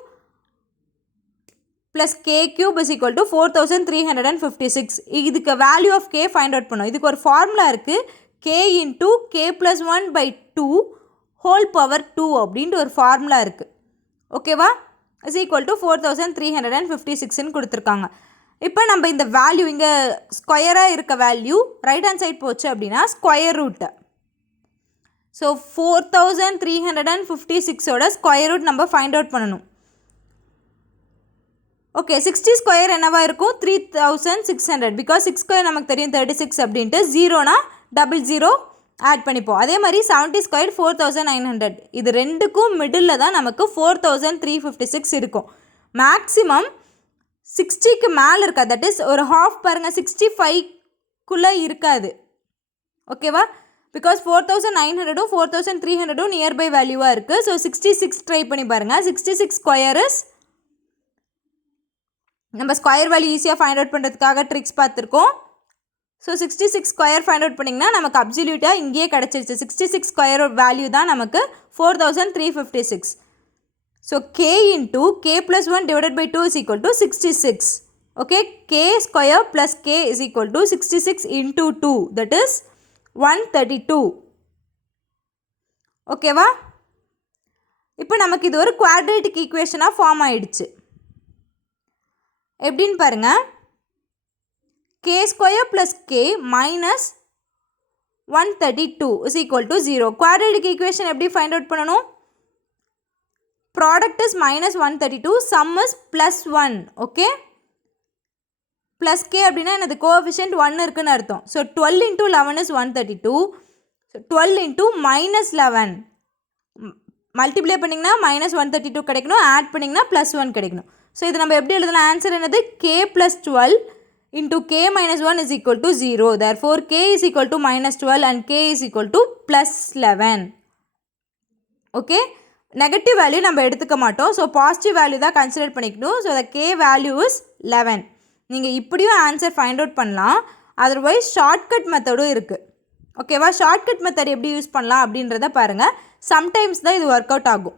plus k cube is equal to 4356. இதுக்கு value of k find out பண்ணோம். இதுக்கு ஒரு ஃபார்முலா இருக்குது. k into k plus 1 by 2 whole power 2 அப்படின்ட்டு ஒரு ஃபார்முலா இருக்குது. ஓகேவா? இஸ் ஈக்குவல் டு 4356ன்னு கொடுத்துருக்காங்க. இப்போ நம்ம இந்த வேல்யூ இங்கே ஸ்கொயராக இருக்க வேல்யூ ரைட் ஹேண்ட் சைட் போச்சு அப்படின்னா ஸ்கொயர் ரூட்டு. ஸோ 4356ஓட ஸ்கொயர் ரூட் நம்ம ஃபைண்ட் அவுட் பண்ணணும். ஓகே 60 ஸ்கொயர் என்னவா இருக்கும்? 3600. பிகாஸ் 6 ஸ்கொயர் நமக்கு தெரியும் 36 அப்படின்ட்டு. 0னா 00 ஆட் பண்ணிப்போம். அதே மாதிரி 70 ஸ்கொயர் 4900. இது ரெண்டுக்கும் மிடில் தான் நமக்கு 4356 இருக்கும். மேக்ஸிமம் 60க்கு மேலே இருக்கா, தட் இஸ் ஒரு ஹாஃப் பாருங்கள் 65க்குள்ளே இருக்காது. ஓகேவா? பிகாஸ் 4900ம் 4300ம் நியர்பை வேல்யூவாக இருக்குது. ஸோ 66 ட்ரை பண்ணி பாருங்கள். 66 ஸ்கொயர் இஸ் நம்ம ஸ்கொயர் வேல்யூ ஈஸியாக ஃபைண்ட் அவுட் பண்ணுறதுக்காக ட்ரிக்ஸ் பார்த்துருக்கோம். ஸோ 66 ஸ்கொயர் ஃபைண்ட் அவுட் பண்ணிங்கன்னா நமக்கு அப்சல்யூட்டாக இங்கேயே கிடச்சிருச்சு. 66 ஸ்கொயர் வேல்யூ தான் நமக்கு 4356. So k into k plus 1 divided by 2 is equal to 66. Okay, k square plus k is equal to 66 into 2 that is 132. ஓகேவா? இப்போ நமக்கு இது ஒரு குவாட்ரேட்டிக் ஈக்குவேஷனாக ஃபார்ம் ஆகிடுச்சு. எப்படின்னு பாருங்கள். k square plus k minus 132 is equal to 0. Quadratic equation எப்படி find out பண்ணணும்? Product is minus 132, some is plus 1. Okay, plus K அப்படின்னா எனது கோஎஃபிஷியன்ட் 1 இருக்குன்னு அர்த்தம். So 12 into 11 is 132. So 12 into minus 11 multiply பண்ணிங்கன்னா மைனஸ் 132 கிடைக்கணும், ஆட் பண்ணிங்கன்னா plus 1 கிடைக்கணும். ஸோ இது நம்ம எப்படி எழுதலாம்? ஆன்சர் என்னது? K plus 12 into K minus 1 is equal to 0. Therefore K is equal to minus 12 and K is equal to plus 11. Okay, negative value நம்ம எடுத்துக்க மாட்டோம். ஸோ பாசிட்டிவ் வேல்யூ தான் கன்சிடர் பண்ணிக்கணும். So the K value is 11. நீங்கள் இப்படியும் answer find out பண்ணலாம். Otherwise shortcut மெத்தடும் இருக்குது. ஓகேவா? ஷார்ட்கட் மெத்தட் எப்படி யூஸ் பண்ணலாம் அப்படின்றத பாருங்கள். சம்டைம்ஸ் தான் இது ஒர்க் அவுட் ஆகும்.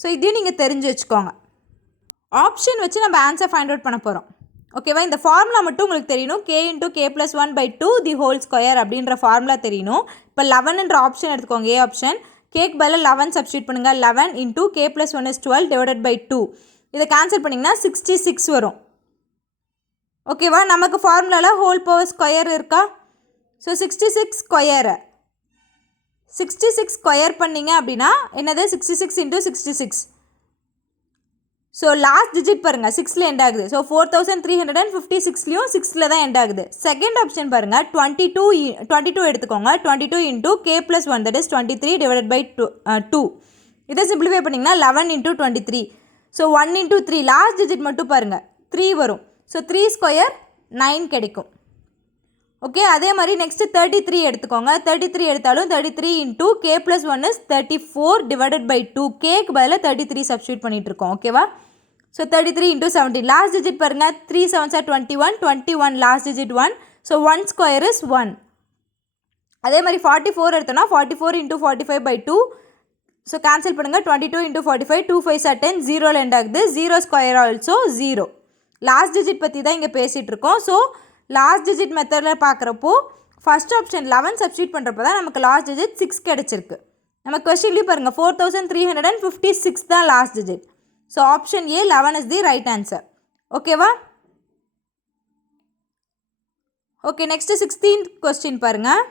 ஸோ இதையும் நீங்கள் தெரிஞ்சு வச்சுக்கோங்க. ஆப்ஷன் வச்சு நம்ம ஆன்சர் ஃபைண்ட் அவுட் பண்ண போகிறோம். ஓகேவா? இந்த ஃபார்முலா மட்டும் உங்களுக்கு தெரியணும். k into k plus 1 by 2 the whole square அப்படின்ற ஃபார்முலா தெரியணும். இப்போ 11ன்ற ஆப்ஷன் எடுத்துக்கோங்க. A option. கேக்கு பதில் 11 சப்ஸ்டியூட் பண்ணுங்கள். 11 into k plus 1 is 12 divided by 2. இதை கேன்சல் பண்ணிங்கன்னா 66 வரும். ஓகேவா? நமக்கு ஃபார்முலாவில் ஹோல் பவர் ஸ்கொயர் இருக்கா? ஸோ 66 ஸ்கொயர் 66 ஸ்கொயர் பண்ணிங்க அப்படின்னா என்னது 66 into 66. ஸோ லாஸ்ட் டிஜிட் பாருங்கள் 6ல் எண்ட் ஆகுது. ஸோ 4356லையும் 6ல் தான் எண்ட் ஆகுது. செகண்ட் ஆப்ஷன் பாருங்கள் 22 எடுத்துக்கோங்க. 22 into k+1 that is 23 divided by 2. இதை சிம்பிளிஃபை பண்ணிங்கன்னா 11 into 23. So 1 into 3 last digit மட்டும் பாருங்கள் 3 வரும். ஸோ 3 ஸ்கொயர் 9 கிடைக்கும். ஓகே, அதே மாதிரி நெக்ஸ்ட்டு 33 எடுத்துக்கோங்க. 33 எடுத்தாலும் 33 into k+1 is 34 divided by 2. கேக்கு பதிலாக 33 சப்ஸ்டியூட் பண்ணிகிட்டு இருக்கோம். ஓகேவா? ஸோ 33 into 17 லாஸ்ட் டிஜிட் பாருங்கள் 3 7s are 21, 21 last digit 1. So 1 square is 1. அதே மாதிரி 44 எடுத்தோன்னா 44 into 45 by 2. ஸோ கேன்சல் பண்ணுங்கள். 22 into 45 2 5s are 10 0ல் எண்ட் ஆகுது. 0 ஸ்கொயர் ஆல்சோ 0. லாஸ்ட் டிஜிட் பற்றி தான் இங்கே பேசிகிட்டு இருக்கோம். ஸோ லாஸ்ட் டிஜிட் மெத்தடில் பார்க்குறப்போ ஃபஸ்ட் ஆப்ஷன் 11 சப்ஸ்டியூட் பண்ணுறப்போ தான் நமக்கு லாஸ்ட் டிஜிட் 6 கிடச்சிருக்கு. நம்ம கொஸ்டின்லேயும் பாருங்கள் 4356 தான் last digit. So option A 11 is the right answer. ஓகேவா? ஓகே, நெக்ஸ்ட்டு 16th கொஸ்டின் பாருங்கள்.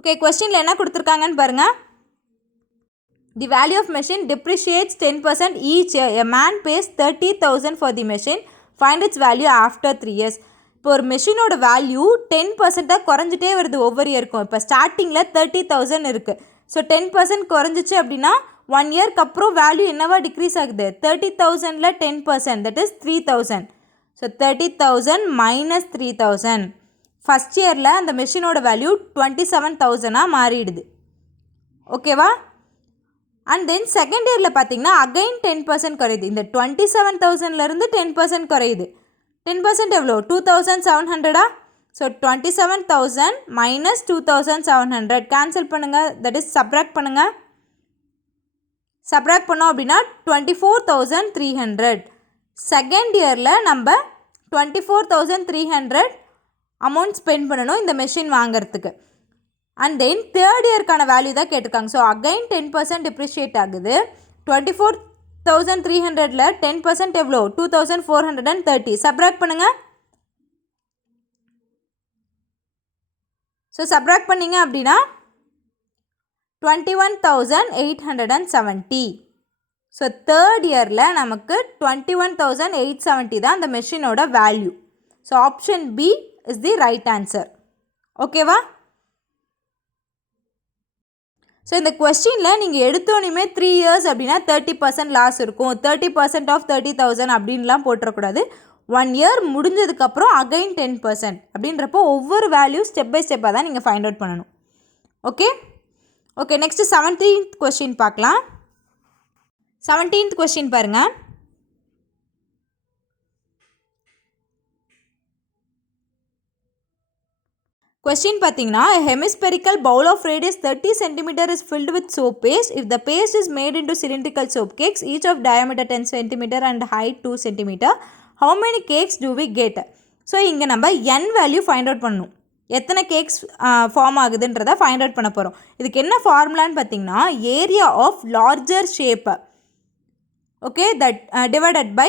ஓகே, கொஸ்டினில் என்ன கொடுத்துருக்காங்கன்னு பாருங்கள். The value of machine depreciates 10% each year. A man pays 30,000 for the machine. Find its value after 3 years. இப்போ ஒரு மெஷினோட value 10% குறைஞ்சிட்டே வருது ஒவ்வொரு இயருக்கும். இப்போ ஸ்டார்டிங்கில் 30,000 இருக்குது. ஸோ 10% குறைஞ்சிச்சு அப்படின்னா 1 இயர்க்கு அப்புறம் வேல்யூ என்னவா டிக்ரீஸ் ஆகுது? 30,000ல் 10% that is 3,000. So 30,000 minus 3,000. First இயரில் அந்த மெஷினோட வேல்யூ 27,000ஆக மாறிடுது. ஓகேவா? அண்ட் தென் செகண்ட் இயரில் பார்த்தீங்கன்னா அகைன் 10% குறையுது. இந்த 27,000லேருந்து 10% குறையுது. 10% எவ்வளோ? 2,700. ஸோ 27,000 minus 2,700 கேன்சல் பண்ணுங்கள். தட் இஸ் சப்ராக்ட் பண்ணுங்கள். சப்ராக்ட் பண்ணோம் அப்படின்னா 24,300. செகண்ட் இயரில் நம்ம 24,300 அமௌண்ட் ஸ்பெண்ட் பண்ணணும் இந்த மெஷின் வாங்கிறதுக்கு. அண்ட் தென் தேர்ட் இயர்க்கான வேல்யூ தான் கேட்டிருக்காங்க. ஸோ அகைன் 10% டிப்ரிஷியேட் ஆகுது. 24,300ல் 10% எவ்வளோ? 2,430. சப்ராக்ட் பண்ணுங்கள். ஸோ சப்ராக்ட் பண்ணிங்க அப்படின்னா 21,870. ஸோ தேர்ட் இயரில் நமக்கு 21,870 தான் அந்த மெஷினோட value. So option B is the right answer. ஓகேவா? ஸோ இந்த கொஸ்டினில் நீங்கள் எடுத்தோன்னே 3 years அப்படின்னா 30% லாஸ் இருக்கும். 30% ஆஃப் 30,000 அப்படின்லாம் போட்டுறக்கூடாது. 1 year முடிஞ்சதுக்கப்புறம் அகைன் 10% அப்படின்றப்போ ஒவ்வொரு வேல்யூ ஸ்டெப் பை ஸ்டெப்பாக தான் நீங்கள் ஃபைண்ட் அவுட் பண்ணணும். Okay okay, next 17th question பார்க்கலாம். 17th கொஸ்டின் பாருங்கள். Question பார்த்தீங்கன்னா, a hemispherical bowl of radius 30 cm is filled with soap paste. If the paste is made into cylindrical soap cakes, each of diameter 10 cm and height 2 cm, how many cakes do we get? So இங்கே நம்ம n value find out பண்ணணும். எத்தனை cakes form ஆகுதுன்றதை find out பண்ண போகிறோம். இதுக்கு என்ன ஃபார்முலான்னு பார்த்தீங்கன்னா, area of larger shape, okay, that divided by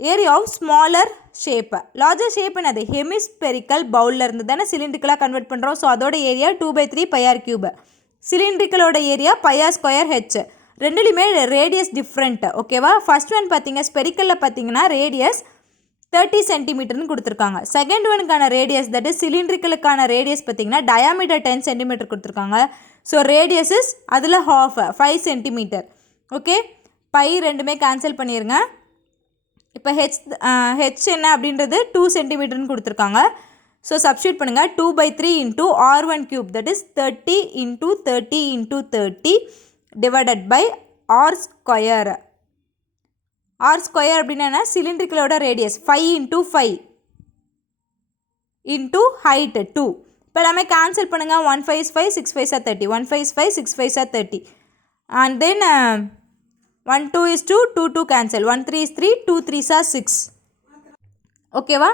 area of smaller shape. Larger shape என்னது? ஹெமிஸ்பெரிக்கல் பவுலில் இருந்து தானே சிலிண்ட்ரிக்கலாக கன்வெர்ட் பண்ணுறோம். ஸோ அதோட ஏரியா 2/3 πr3. சிலிண்ட்ரிக்கலோட ஏரியா πr² h. ரெண்டுலேயுமே ரேடியஸ் டிஃப்ரெண்ட். ஓகேவா? ஃபர்ஸ்ட் ஒன் பார்த்தீங்க ஸ்பெரிக்கலில் பார்த்தீங்கன்னா ரேடியஸ் 30 cm கொடுத்துருக்காங்க. Second ஒனுக்கான radius that is சிலிண்ட்ரிக்கலுக்கான radius பார்த்தீங்கன்னா டயாமீட்டர் 10 cm கொடுத்துருக்காங்க. ஸோ ரேடியஸ் இஸ் அதில் ஹாஃப் 5 cm. ஓகே, பை ரெண்டுமே கேன்சல் பண்ணிடுங்க. இப்போ ஹெச் என்ன அப்படின்றது 2 cm கொடுத்துருக்காங்க. ஸோ சப்ஸ்டியூட் பண்ணுங்கள். 2/3 into r1³ that is 30 into 30 into 30 divided by r square. R square அப்படின்னா சிலிண்ட்ரிக்கலோட ரேடியஸ் 5 into 5 into ஹைட் 2. இப்போ எல்லாமே கேன்சல் பண்ணுங்கள். 1 5 is 5, 6 5 are 30. 1 5 is 5, 6 5 are 30. And then 1 2 is 2, 2 2 cancel. 1 3 is 3, 2 3s are 6. ஓகேவா?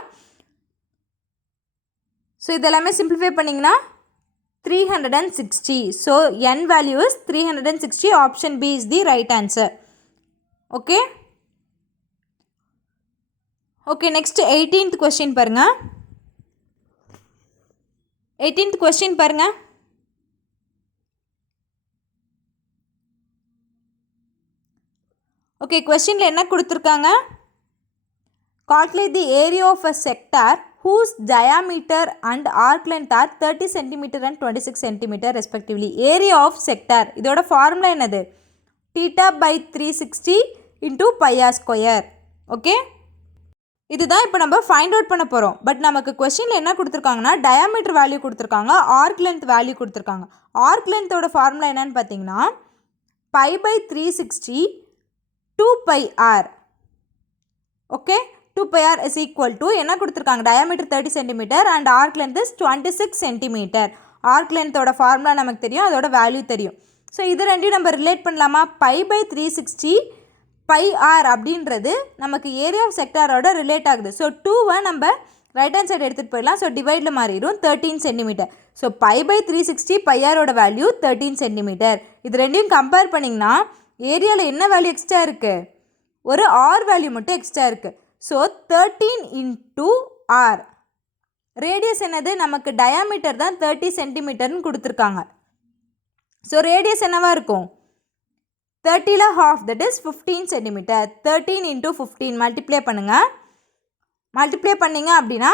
So இதெல்லாமே simplify பண்ணிங்கன்னா 360. So n value is 360. Option B is the right answer. Okay okay, next 18th question பாருங்க. 18th question பாருங்க. Okay, கொஸ்டினில் என்ன கொடுத்துருக்காங்க? Calculate the area of a sector whose diameter and arc length are 30 cm and 26 cm respectively. Area of sector, இதோட formula என்னது? theta by 360 into pi r square. Okay, இதுதான் இப்போ நம்ம ஃபைண்ட் அவுட் பண்ண போகிறோம். பட் நமக்கு கொஸ்டினில் என்ன கொடுத்துருக்காங்கன்னா டயாமீட்டர் வேல்யூ கொடுத்துருக்காங்க, ஆர்க் லென்த் வேல்யூ கொடுத்துருக்காங்க. ஆர்க் லென்த்தோட ஃபார்முலா என்னன்னு பார்த்தீங்கன்னா pi by 360 2 pi r. Okay, 2 pi r is equal to என்ன கொடுத்துருக்காங்க? Diameter 30 cm and arc length is 26 cm. Arc லென்த்தோட ஃபார்முலா நமக்கு தெரியும், அதோட வேல்யூ தெரியும். ஸோ இது ரெண்டையும் நம்ம ரிலேட் பண்ணலாமா? pi by 360 pi r அப்படின்றது நமக்கு ஏரியா ஆஃப் செக்டாரோட ரிலேட் ஆகுது. ஸோ 2வை நம்ம ரைட் ஹேண்ட் சைடு எடுத்துகிட்டு போயிடலாம். ஸோ டிவைடில் மாறிடும் 13 cm. So pi by 360 pi r value 13 cm. இது ரெண்டையும் கம்பேர் பண்ணிங்கன்னா ஏரியாவில் என்ன வேல்யூ எக்ஸ்ட்ரா இருக்குது? ஒரு ஆர் வேல்யூ மட்டும் எக்ஸ்ட்ரா இருக்குது. So 13 into r. ரேடியஸ் என்னது? நமக்கு டயாமீட்டர் தான் 30 சென்டிமீட்டர்னு கொடுத்துருக்காங்க. ஸோ ரேடியஸ் என்னவாக இருக்கும்? 30ல் half, that is 15 cm. 13 into 15 multiply பண்ணுங்கள். மல்டிப்ளை பண்ணிங்க அப்படின்னா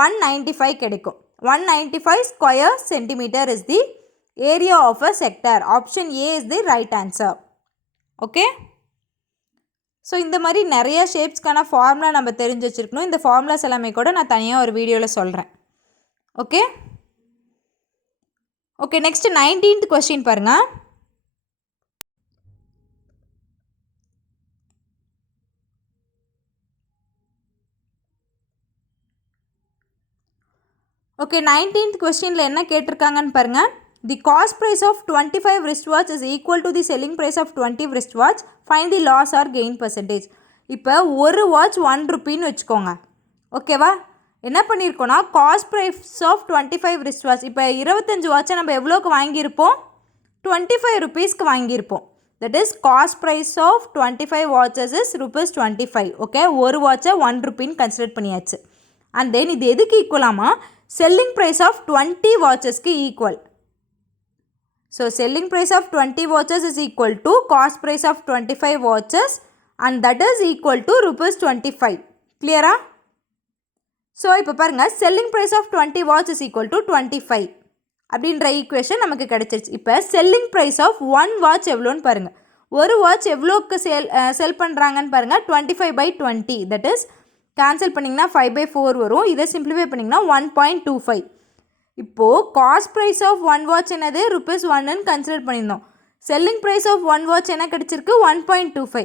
195 கிடைக்கும். 195 square centimetre is the area of a sector. Option A is the right answer. Okay, so இந்த மாதிரி நிறைய ஷேப்ஸ்க்கான ஃபார்முலா நம்ம தெரிஞ்சு வச்சுருக்கணும். இந்த ஃபார்முலாஸ் எல்லாமே கூட நான் தனியாக ஒரு வீடியோவில் சொல்கிறேன். Okay okay next 19th question பாருங்கள். ஓகே, 19th கொஸ்டினில் என்ன கேட்டிருக்காங்கன்னு பாருங்கள். The cost price of 25 wristwatch is equal to the selling price of 20 wristwatch. Find the loss or gain percentage. இப்போ ஒரு வாட்ச் 1 ரூபின்னு வச்சுக்கோங்க. ஓகேவா? என்ன பண்ணியிருக்கோன்னா காஸ்ட் ப்ரைஸ் ஆஃப் 25 wristwatch. இப்போ 25 வாட்சை நம்ம எவ்வளோக்கு வாங்கியிருப்போம்? 25 rupeesக்கு வாங்கியிருப்போம். That is cost price of 25 watches is ₹25. Okay, ஒரு வாட்சை 1 ரூபின்னு கன்சிடர் பண்ணியாச்சு. அண்ட் தென் இது எதுக்கு ஈக்குவலாமா? செல்லிங் ப்ரைஸ் ஆஃப் 20 வாட்சஸ்க்கு equal. So selling price of 20 watches is equal to cost price of 25 watches and that is equal to ₹25. கிளியரா? So இப்போ பாருங்கள், selling price of 20 watch is equal to 25 அப்படின்ற equation நமக்கு கிடைச்சிருச்சு. இப்போ செல்லிங் ப்ரைஸ் ஆஃப் 1 வாட்ச் எவ்வளோன்னு பாருங்கள். ஒரு வாட்ச் எவ்வளோக்கு செல் பண்ணுறாங்கன்னு பாருங்கள். 25/20. தட் இஸ் கேன்சல் பண்ணிங்கன்னா 5/4 வரும். இதை சிம்பிளிஃபை பண்ணிங்கன்னா 1.25. இப்போது காஸ்ட் ப்ரைஸ் ஆஃப் 1 வாட்ச் என்னது? ₹1ன்னு கன்சிடர் பண்ணியிருந்தோம். செல்லிங் ப்ரைஸ் ஆஃப் 1 வாட்ச் என்ன கிடச்சிருக்கு? 1.25.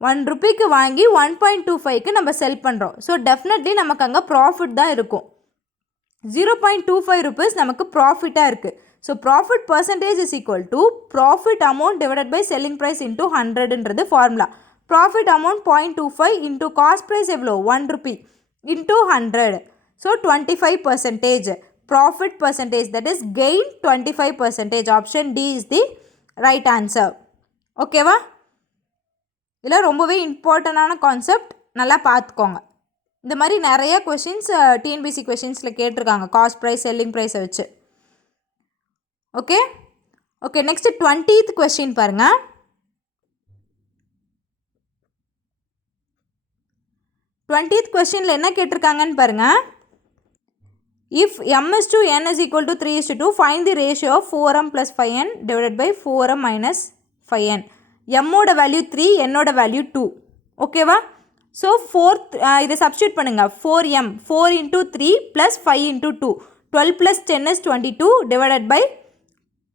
1 ரூபிக்கு வாங்கி 1.25க்கு நம்ம செல் பண்ணுறோம். ஸோ டெஃபினெட்லி நமக்கு அங்கே ப்ராஃபிட் தான் இருக்கும். 0.25 rupees நமக்கு ப்ராஃபிட்டாக இருக்குது. So profit percentage is equal to profit amount divided by selling price into 100ன்றது formula. Profit amount 0.25 into cost price எவ்வளோ? 1 rupee into 100. So 25%. Profit percentage, that is gain 25%. Option D is the right answer. ஓகேவா? இதில் ரொம்பவே இம்பார்ட்டண்டான concept, நல்லா பார்த்துக்கோங்க. இந்த மாதிரி நிறைய கொஷின்ஸ் டிஎன்பிசி கொஷின்ஸில் கேட்டிருக்காங்க காஸ்ட் ப்ரைஸ் செல்லிங் ப்ரைஸை வச்சு. Okay okay next 20th question பாருங்கள். 20th கொஸ்டினில் என்ன கேட்டிருக்காங்கன்னு பாருங்கள். If m is to n is equal to 3 is to 2, find the ratio of 4m plus 5n divided by 4m minus 5n. m ஓட value 3, n ஓட value 2. ஓகேவா? So இதை substitute பண்ணுங்கள். 4m 4 into 3 plus 5 into 2. 12 plus 10 is 22 divided by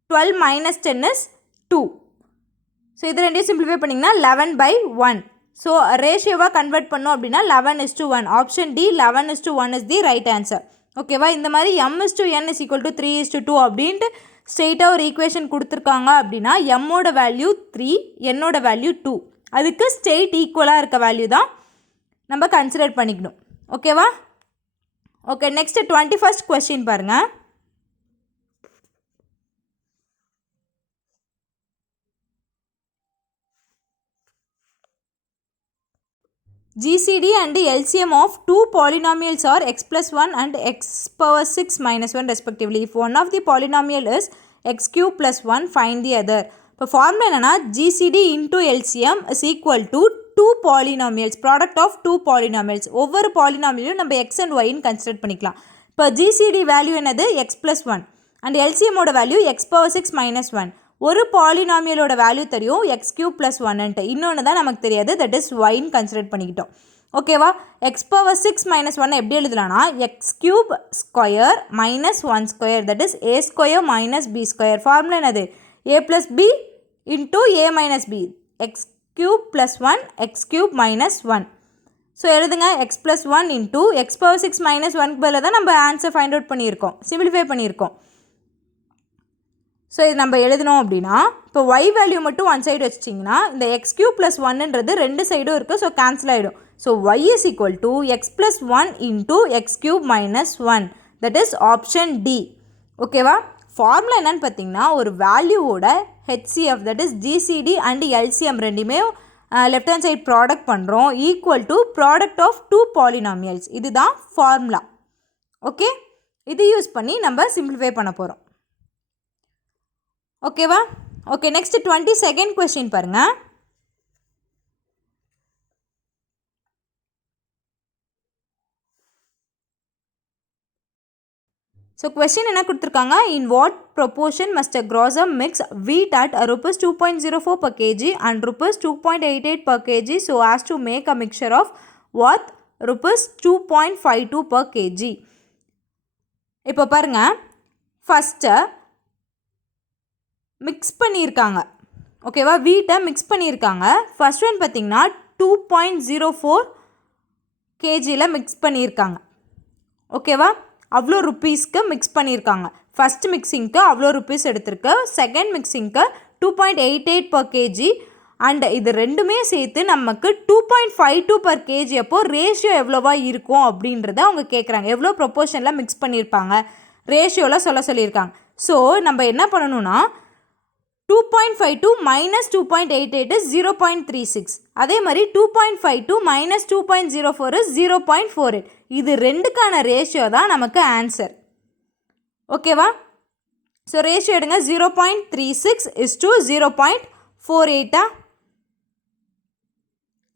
12 minus 10 is 2. So இது ரெண்டையும் simplify பண்ணிங்கன்னா 11/1. So ரேஷியோவாக convert பண்ணோம் அப்படின்னா 11:1. Option D 11:1 is the right answer. ஓகேவா? இந்த மாதிரி m is to n is equal to 3 is to 2 அப்படின்ட்டு ஸ்ட்ரெயிட்டாக ஒரு ஈக்குவேஷன் கொடுத்துருக்காங்க அப்படின்னா எம்மோட வேல்யூ 3, என்னோட வேல்யூ 2. அதுக்கு ஸ்ட்ரெயிட் ஈக்குவலாக இருக்க வேல்யூ தான் நம்ம கன்சிடர் பண்ணிக்கணும். ஓகேவா? ஓகே நெக்ஸ்ட் 21st கொஸ்டின் பாருங்கள். GCD and LCM of two polynomials are x plus 1 and x power 6 minus 1 respectively. If one of the polynomial is x cube plus 1, find the other. இப்போ formula என்னன்னா GCD into LCM is equal to two polynomials, product of two polynomials. ஒவ்வொரு பாலினாமியலும் நம்ம x and y consider பண்ணிக்கலாம். இப்போ GCD value என்னது x plus 1 and LCM ஓட value x power 6 minus 1. ஒரு பாலினாமியலோட value தெரியும் x cube plus 1ன்ட்டு, இன்னொன்று தான் நமக்கு தெரியாது, தட் இஸ் yன்னு கன்சிடர் பண்ணிக்கிட்டோம். ஓகேவா, x power 6 minus 1 எப்படி எழுதலாம்னா x cube square minus 1 square, that is a square minus b square. Formula என்னது a plus b into a minus b, x cube plus 1 x cube minus 1. So எழுதுங்க x plus 1 into x power 6 minus 1க்கு பதிலாக தான் நம்ம answer find out பண்ணியிருக்கோம், simplify பண்ணியிருக்கோம். So இது நம்ம எழுதணும் அப்படின்னா இப்போ y வேல்யூ மட்டும் ஒன் சைடு வச்சிட்டிங்கன்னா இந்த x cube plus 1ன்றது ரெண்டு சைடும் இருக்குது, ஸோ கேன்சல் ஆகிடும். So y is equal to x plus 1 into x cube minus 1, that is option D. ஓகேவா, ஃபார்முலா என்னன்னு பார்த்தீங்கன்னா ஒரு வேல்யூவோட HCF, that is GCD and LCM ரெண்டுமே லெஃப்ட் ஹேண்ட் சைட் ப்ராடக்ட் பண்ணுறோம், equal to product of two polynomials. இதுதான் formula. Okay, இது use பண்ணி நம்ம சிம்பிளிஃபை பண்ண போகிறோம். ஓகேவா, ஓகே, நெக்ஸ்ட் 22nd கொஸ்டின் பாருங்க. ஸோ கொஸ்டின் என்ன கொடுத்துருக்காங்க, in what proportion must a grocer mix wheat at rupees 2.04 per kg and rupees 2.88 per kg so as to make a mixture of worth rupees 2.52 per kg. இப்போ பாருங்க, first mix பண்ணியிருக்காங்க. ஓகேவா, வீட்டை mix பண்ணியிருக்காங்க. First one பார்த்திங்கன்னா 2.04 kgயில் mix பண்ணியிருக்காங்க. ஓகேவா, அவ்வளோ ருப்பீஸ்க்கு மிக்ஸ் பண்ணியிருக்காங்க. ஃபஸ்ட் மிக்சிங்க்கு அவ்வளோ ருப்பீஸ் எடுத்திருக்கு, செகண்ட் மிக்சிங்க்கு 2.88 per kg அண்ட் இது ரெண்டுமே சேர்த்து நமக்கு 2.52 per kg. அப்போது ரேஷியோ எவ்வளோவா இருக்கும் அப்படின்றத அவங்க கேட்குறாங்க. எவ்வளோ ப்ரொப்போர்ஷனில் மிக்ஸ் பண்ணியிருப்பாங்க ரேஷியோவில் சொல்லியிருக்காங்க. ஸோ நம்ம என்ன பண்ணணும்னா 2.52 minus 2.88 is 0.36. அதே மாதிரி 2.52 minus 2.04 is 0.48. இது ரெண்டுக்கான ரேஷியோ தான் நமக்கு ஆன்சர். ஓகேவா, ஸோ ரேஷியோ எடுங்க, 0.36 is to 0.48.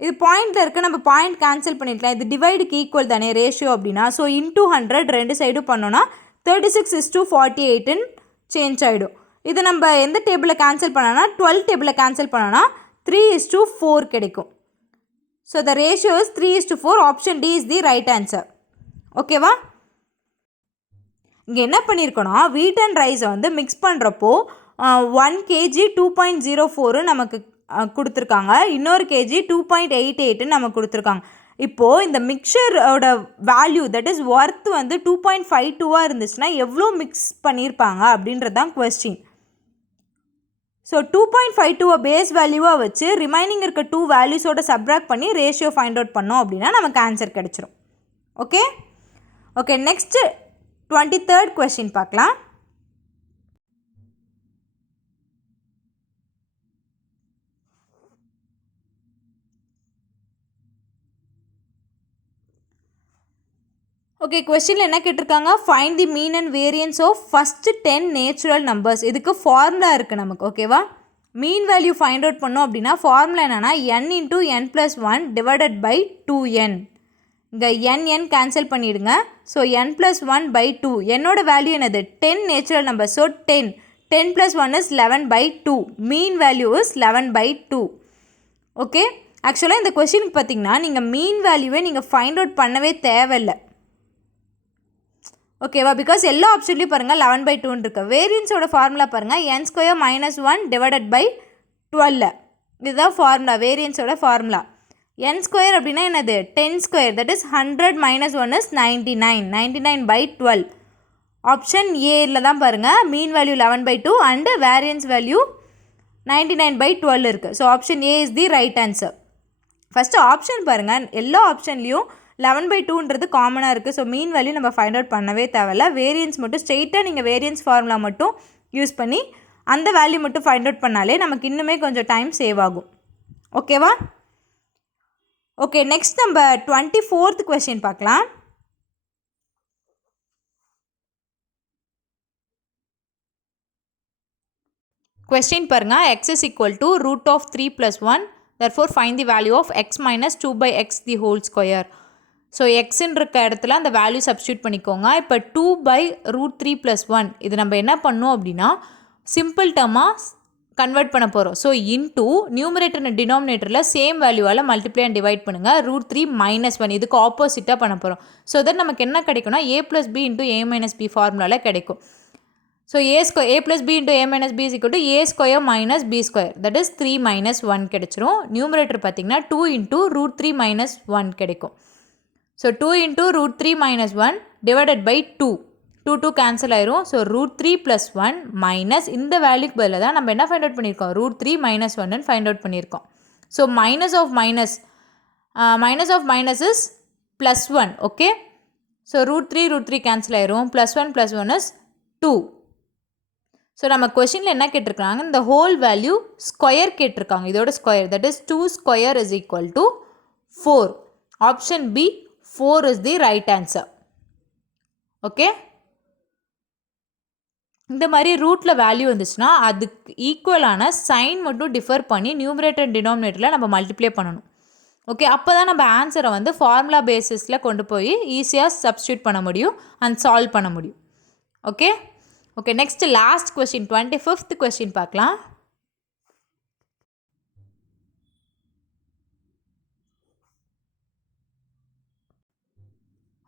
இது பாயிண்டில் இருக்குது, நம்ம பாயிண்ட் கேன்சல் பண்ணிடலாம். இது டிவைடுக்கு ஈக்குவல் தானே ரேஷியோ அப்படின்னா. ஸோ இன்டூ 100 ரெண்டு சைடும் பண்ணோன்னா 36 is to 48ன்னு சேஞ்ச் ஆகிடும். இது நம்ம எந்த டேபிளில் கேன்சல் பண்ணோன்னா 12 டேபிளில் கேன்சல் பண்ணோன்னா 3 is to 4 கிடைக்கும். So the ratio is 3 is to 4. Option D is the right answer. ஓகேவா, இங்கே என்ன பண்ணியிருக்கோன்னா வீட் அண்ட் ரைஸை வந்து மிக்ஸ் பண்ணுறப்போ 1 kg 2.04 நமக்கு கொடுத்துருக்காங்க, இன்னொரு kg 2.88 நமக்கு கொடுத்துருக்காங்க. இப்போது இந்த மிக்சரோட வேல்யூ தட் இஸ் ஒர்த் வந்து 2.52 இருந்துச்சுன்னா எவ்வளோ மிக்ஸ் பண்ணியிருப்பாங்க அப்படின்றது தான் கொஸ்டின். ஸோ 2.52 பேஸ் வேல்யூவாக வச்சு ரிமைனிங் இருக்க 2 வேல்யூஸோட சப்ராக்ட் பண்ணி ரேஷியோ ஃபைண்ட் அவுட் பண்ணோம் அப்படின்னா நமக்கு ஆன்சர் கிடச்சிரும். Okay, okay, next 23rd question பார்க்கலாம். ஓகே, கொஸ்டினில் என்ன கேட்டிருக்காங்க, find the mean and variance of first 10 natural numbers. இதுக்கு ஃபார்முலா இருக்குது நமக்கு. ஓகேவா, மீன் வேல்யூ ஃபைண்ட் அவுட் பண்ணோம் அப்படின்னா ஃபார்முலா என்னென்னா n into n plus 1 divided by 2n. இங்கே n கேன்சல் பண்ணிவிடுங்க. So n plus 1 by 2. என்னோட வேல்யூ என்னது 10 natural number. So 10 plus 1 is 11 by 2. Mean value is 11 by 2. Okay, ஆக்சுவலாக இந்த கொஸ்டினுக்கு பார்த்தீங்கன்னா நீங்கள் மீன் வேல்யூவே நீங்கள் ஃபைண்ட் அவுட் பண்ணவே தேவையில்லை. ஓகேவா, பிகாஸ் எல்லா ஆப்ஷன்லையும் பாருங்கள் 11 by 2 இருக்குது. வேரியன்ஸோட ஃபார்முலா பாருங்கள், n square minus 1 divided by 12. இதுதான் ஃபார்முலா, வேரியன்ஸோட ஃபார்முலா. n ஸ்கொயர் அப்படின்னா என்னது 10 square, that is 100 minus 1 is 99 by 12. Option ஏல தான் பாருங்கள் mean value 11 by 2 and variance value 99 by 12 இருக்குது. So option A is the right answer. First option பாருங்கள், எல்லா ஆப்ஷன்லேயும் 11 by 2ன்றது காமனாக இருக்குது. ஸோ மீன் வேல்யூ நம்ம ஃபைண்ட் அவுட் பண்ணவே தேவையில்ல. வேரியன்ஸ் மட்டும் ஸ்ட்ரெயிட்டாக நீங்கள் வேரியன்ஸ் ஃபார்முலா மட்டும் யூஸ் பண்ணி அந்த வேல்யூ மட்டும் ஃபைண்ட் அவுட் பண்ணாலே நமக்கு இன்னுமே கொஞ்சம் டைம் சேவ் ஆகும். ஓகேவா, ஓகே, நெக்ஸ்ட் நம்ம 24th கொஸ்டின் பார்க்கலாம். கொஸ்டின் பாருங்க, x is equal to root of 3 plus 1, therefore find the value of x minus 2 by x the whole square. So எக்ஸுன்னு இருக்க இடத்துல அந்த வேல்யூ சப்ஸ்டியூட் பண்ணிக்கோங்க. இப்போ 2 by root 3 plus 1 இது நம்ம என்ன பண்ணோம் அப்படின்னா சிம்பிள் டர்மாக கன்வெர்ட் பண்ண போகிறோம். ஸோ இன்டூ நியூமரேட்டர் அண்ட் டினாமினேட்டரில் சேம் வேல்யூவால் மல்டிப்ளை அண்ட் டிவைட் பண்ணுங்கள். ரூட் 3 minus 1 இதுக்கு ஆப்போசிட்டாக பண்ண போகிறோம். ஸோ தட் நமக்கு என்ன கிடைக்கும்னா a plus b into a minus b ஃபார்முலாவில் கிடைக்கும். So a plus b into a minus b is equal to a square minus b square, that is 3 minus 1 கிடைச்சிரும். நியூமரேட்டர் பார்த்திங்கன்னா 2 into root 3 minus 1 கிடைக்கும். So 2 into root 3 minus 1 divided by 2, 2 cancel ஆயிரும். So root 3 plus 1 minus இந்த வேல்யூக்கு பதிலாக தான் நம்ம என்ன find out பண்ணியிருக்கோம், root 3 minus 1 ஃபைண்ட் அவுட் பண்ணியிருக்கோம். So minus of minus is plus 1, okay. So root 3 cancel ஆயிரும். plus 1 is 2. ஸோ நம்ம கொஷினில் என்ன கேட்டிருக்காங்க, இந்த ஹோல் வேல்யூ ஸ்கொயர் கேட்டிருக்காங்க, இதோட square, that is 2 square is equal to 4. Option B 4 is the right answer. Okay, இந்த மாதிரி ரூட்டில் வேல்யூ வந்துச்சுன்னா அதுக்கு ஈக்குவலான சைன் மட்டும் டிஃபர் பண்ணி நியூமரேட்டர் அண்ட் டினாமினேட்டரில் நம்ம மல்டிப்ளை பண்ணணும். ஓகே, அப்போ தான் நம்ம ஆன்சரை வந்து ஃபார்முலா பேசிஸில் கொண்டு போய் ஈஸியாக சப்ஸ்டியூட் பண்ண முடியும் அண்ட் சால்வ் பண்ண முடியும். Okay okay, next last question 25th question பார்க்கலாம்.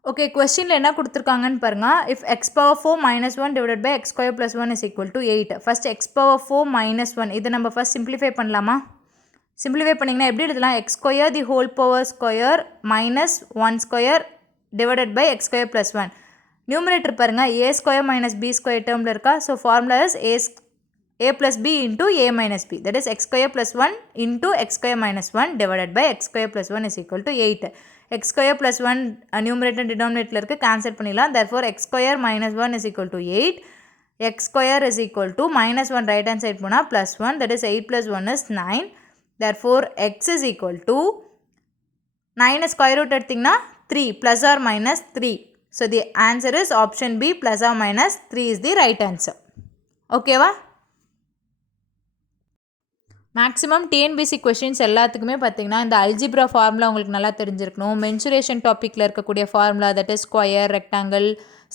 ஓகே, கொஸ்டினில் என்ன கொடுத்துருக்காங்கன்னு பாருங்கள். If X power 4 minus 1 divided by x square plus 1 is equal to 8. First X power 4 minus 1 இதை நம்ம ஃபஸ்ட் சிம்பிளிஃபை பண்ணலாமா? சிம்பிளிஃபை பண்ணிங்கன்னா எப்படி எழுதலாம், x square the whole power square minus 1 square divided by x square plus 1. Numerator பாருங்கள், a square minus b square டேர்மில் இருக்கா. So formula is a plus b into a minus b, that is x square plus 1 into x square minus 1 divided by x square plus 1 is equal to 8. x square plus 1 numerator denominator இருக்குது, cancel பண்ணிடலாம். therefore x square minus 1 is equal to 8. x square is equal to minus 1 right hand side போனால் plus 1, that is 8 plus 1 is 9. therefore x is equal to 9 square root எடுத்திங்கன்னா 3 plus or minus 3. So the answer is option B plus or minus 3 is the right answer. ஓகேவா? Maximum TNPSC questions எல்லாத்துக்குமே பார்த்திங்கன்னா இந்த algebra formula உங்களுக்கு நல்லா தெரிஞ்சிருக்கணும். Mensuration டாப்பிக்கில் இருக்கக்கூடிய formula, that is square, rectangle,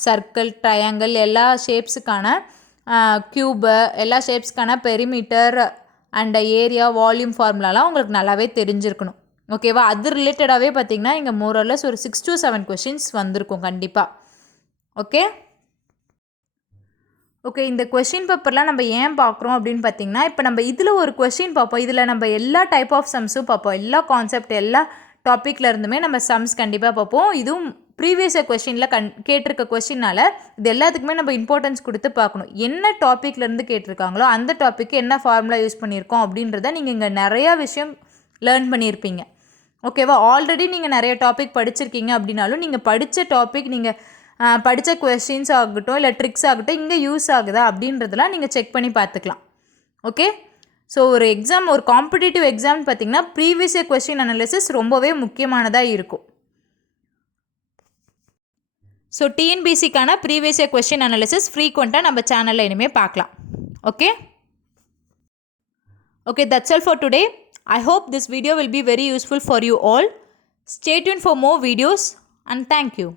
circle, triangle, எல்லா ஷேப்ஸுக்கான க்யூபு, எல்லா ஷேப்ஸ்க்கான பெரிமீட்டர் அண்ட் ஏரியா, வால்யூம் ஃபார்முலாலாம் உங்களுக்கு நல்லாவே தெரிஞ்சிருக்கணும். ஓகேவா? அது ரிலேட்டடாகவே பார்த்திங்கன்னா இங்கே மோரல்லஸ் ஒரு 6 to 7 கொஷின்ஸ் வந்திருக்கும் கண்டிப்பாக. ஓகே ஓகே, இந்த கொஷின் பேப்பர்லாம் நம்ம ஏன் பார்க்குறோம் அப்படின்னு பார்த்தீங்கன்னா, இப்போ நம்ம இதில் ஒரு கொஷின் பார்ப்போம், இதில் நம்ம எல்லா டைப் ஆஃப் சம்ஸும் பார்ப்போம், எல்லா கான்செப்ட், எல்லா டாப்பிக்கில் இருந்துமே நம்ம சம்ஸ் கண்டிப்பாக பார்ப்போம். இதுவும் ப்ரீவியஸ் கொஷினில் கேட்டிருக்க கொஷினால் இது எல்லாத்துக்குமே நம்ம இம்பார்ட்டன்ஸ் கொடுத்து பார்க்கணும். என்ன டாப்பிக்லேருந்து கேட்டிருக்காங்களோ அந்த டாப்பிக்கு என்ன ஃபார்முலா யூஸ் பண்ணியிருக்கோம் அப்படின்றத நீங்கள் இங்கே நிறையா விஷயம் லேர்ன் பண்ணியிருப்பீங்க. ஓகேவா? ஆல்ரெடி நீங்கள் நிறைய டாபிக் படிச்சிருக்கீங்க அப்படின்னாலும் நீங்கள் படித்த டாபிக், நீங்கள் படித்த கொஸ்டின்ஸ் ஆகட்டும் இல்லை ட்ரிக்ஸ் ஆகட்டும் இங்கே யூஸ் ஆகுதா அப்படின்றதெல்லாம் நீங்கள் செக் பண்ணி பார்த்துக்கலாம். ஓகே, ஸோ ஒரு எக்ஸாம், ஒரு காம்படிட்டிவ் எக்ஸாம்னு பார்த்தீங்கன்னா ப்ரீவியஸ் இயர் கொஸ்டின் அனாலிசிஸ் ரொம்பவே முக்கியமானதாக இருக்கும். ஸோ டிஎன்பிசிக்கான ப்ரீவியஸ் இயர் கொஸ்டின் அனாலிசிஸ் ஃப்ரீக்வெண்ட்டாக நம்ம சேனலில் இனிமேல் பார்க்கலாம். Okay okay, that's all for today. I hope this video will be very useful for you all. Stay tuned for more videos and thank you.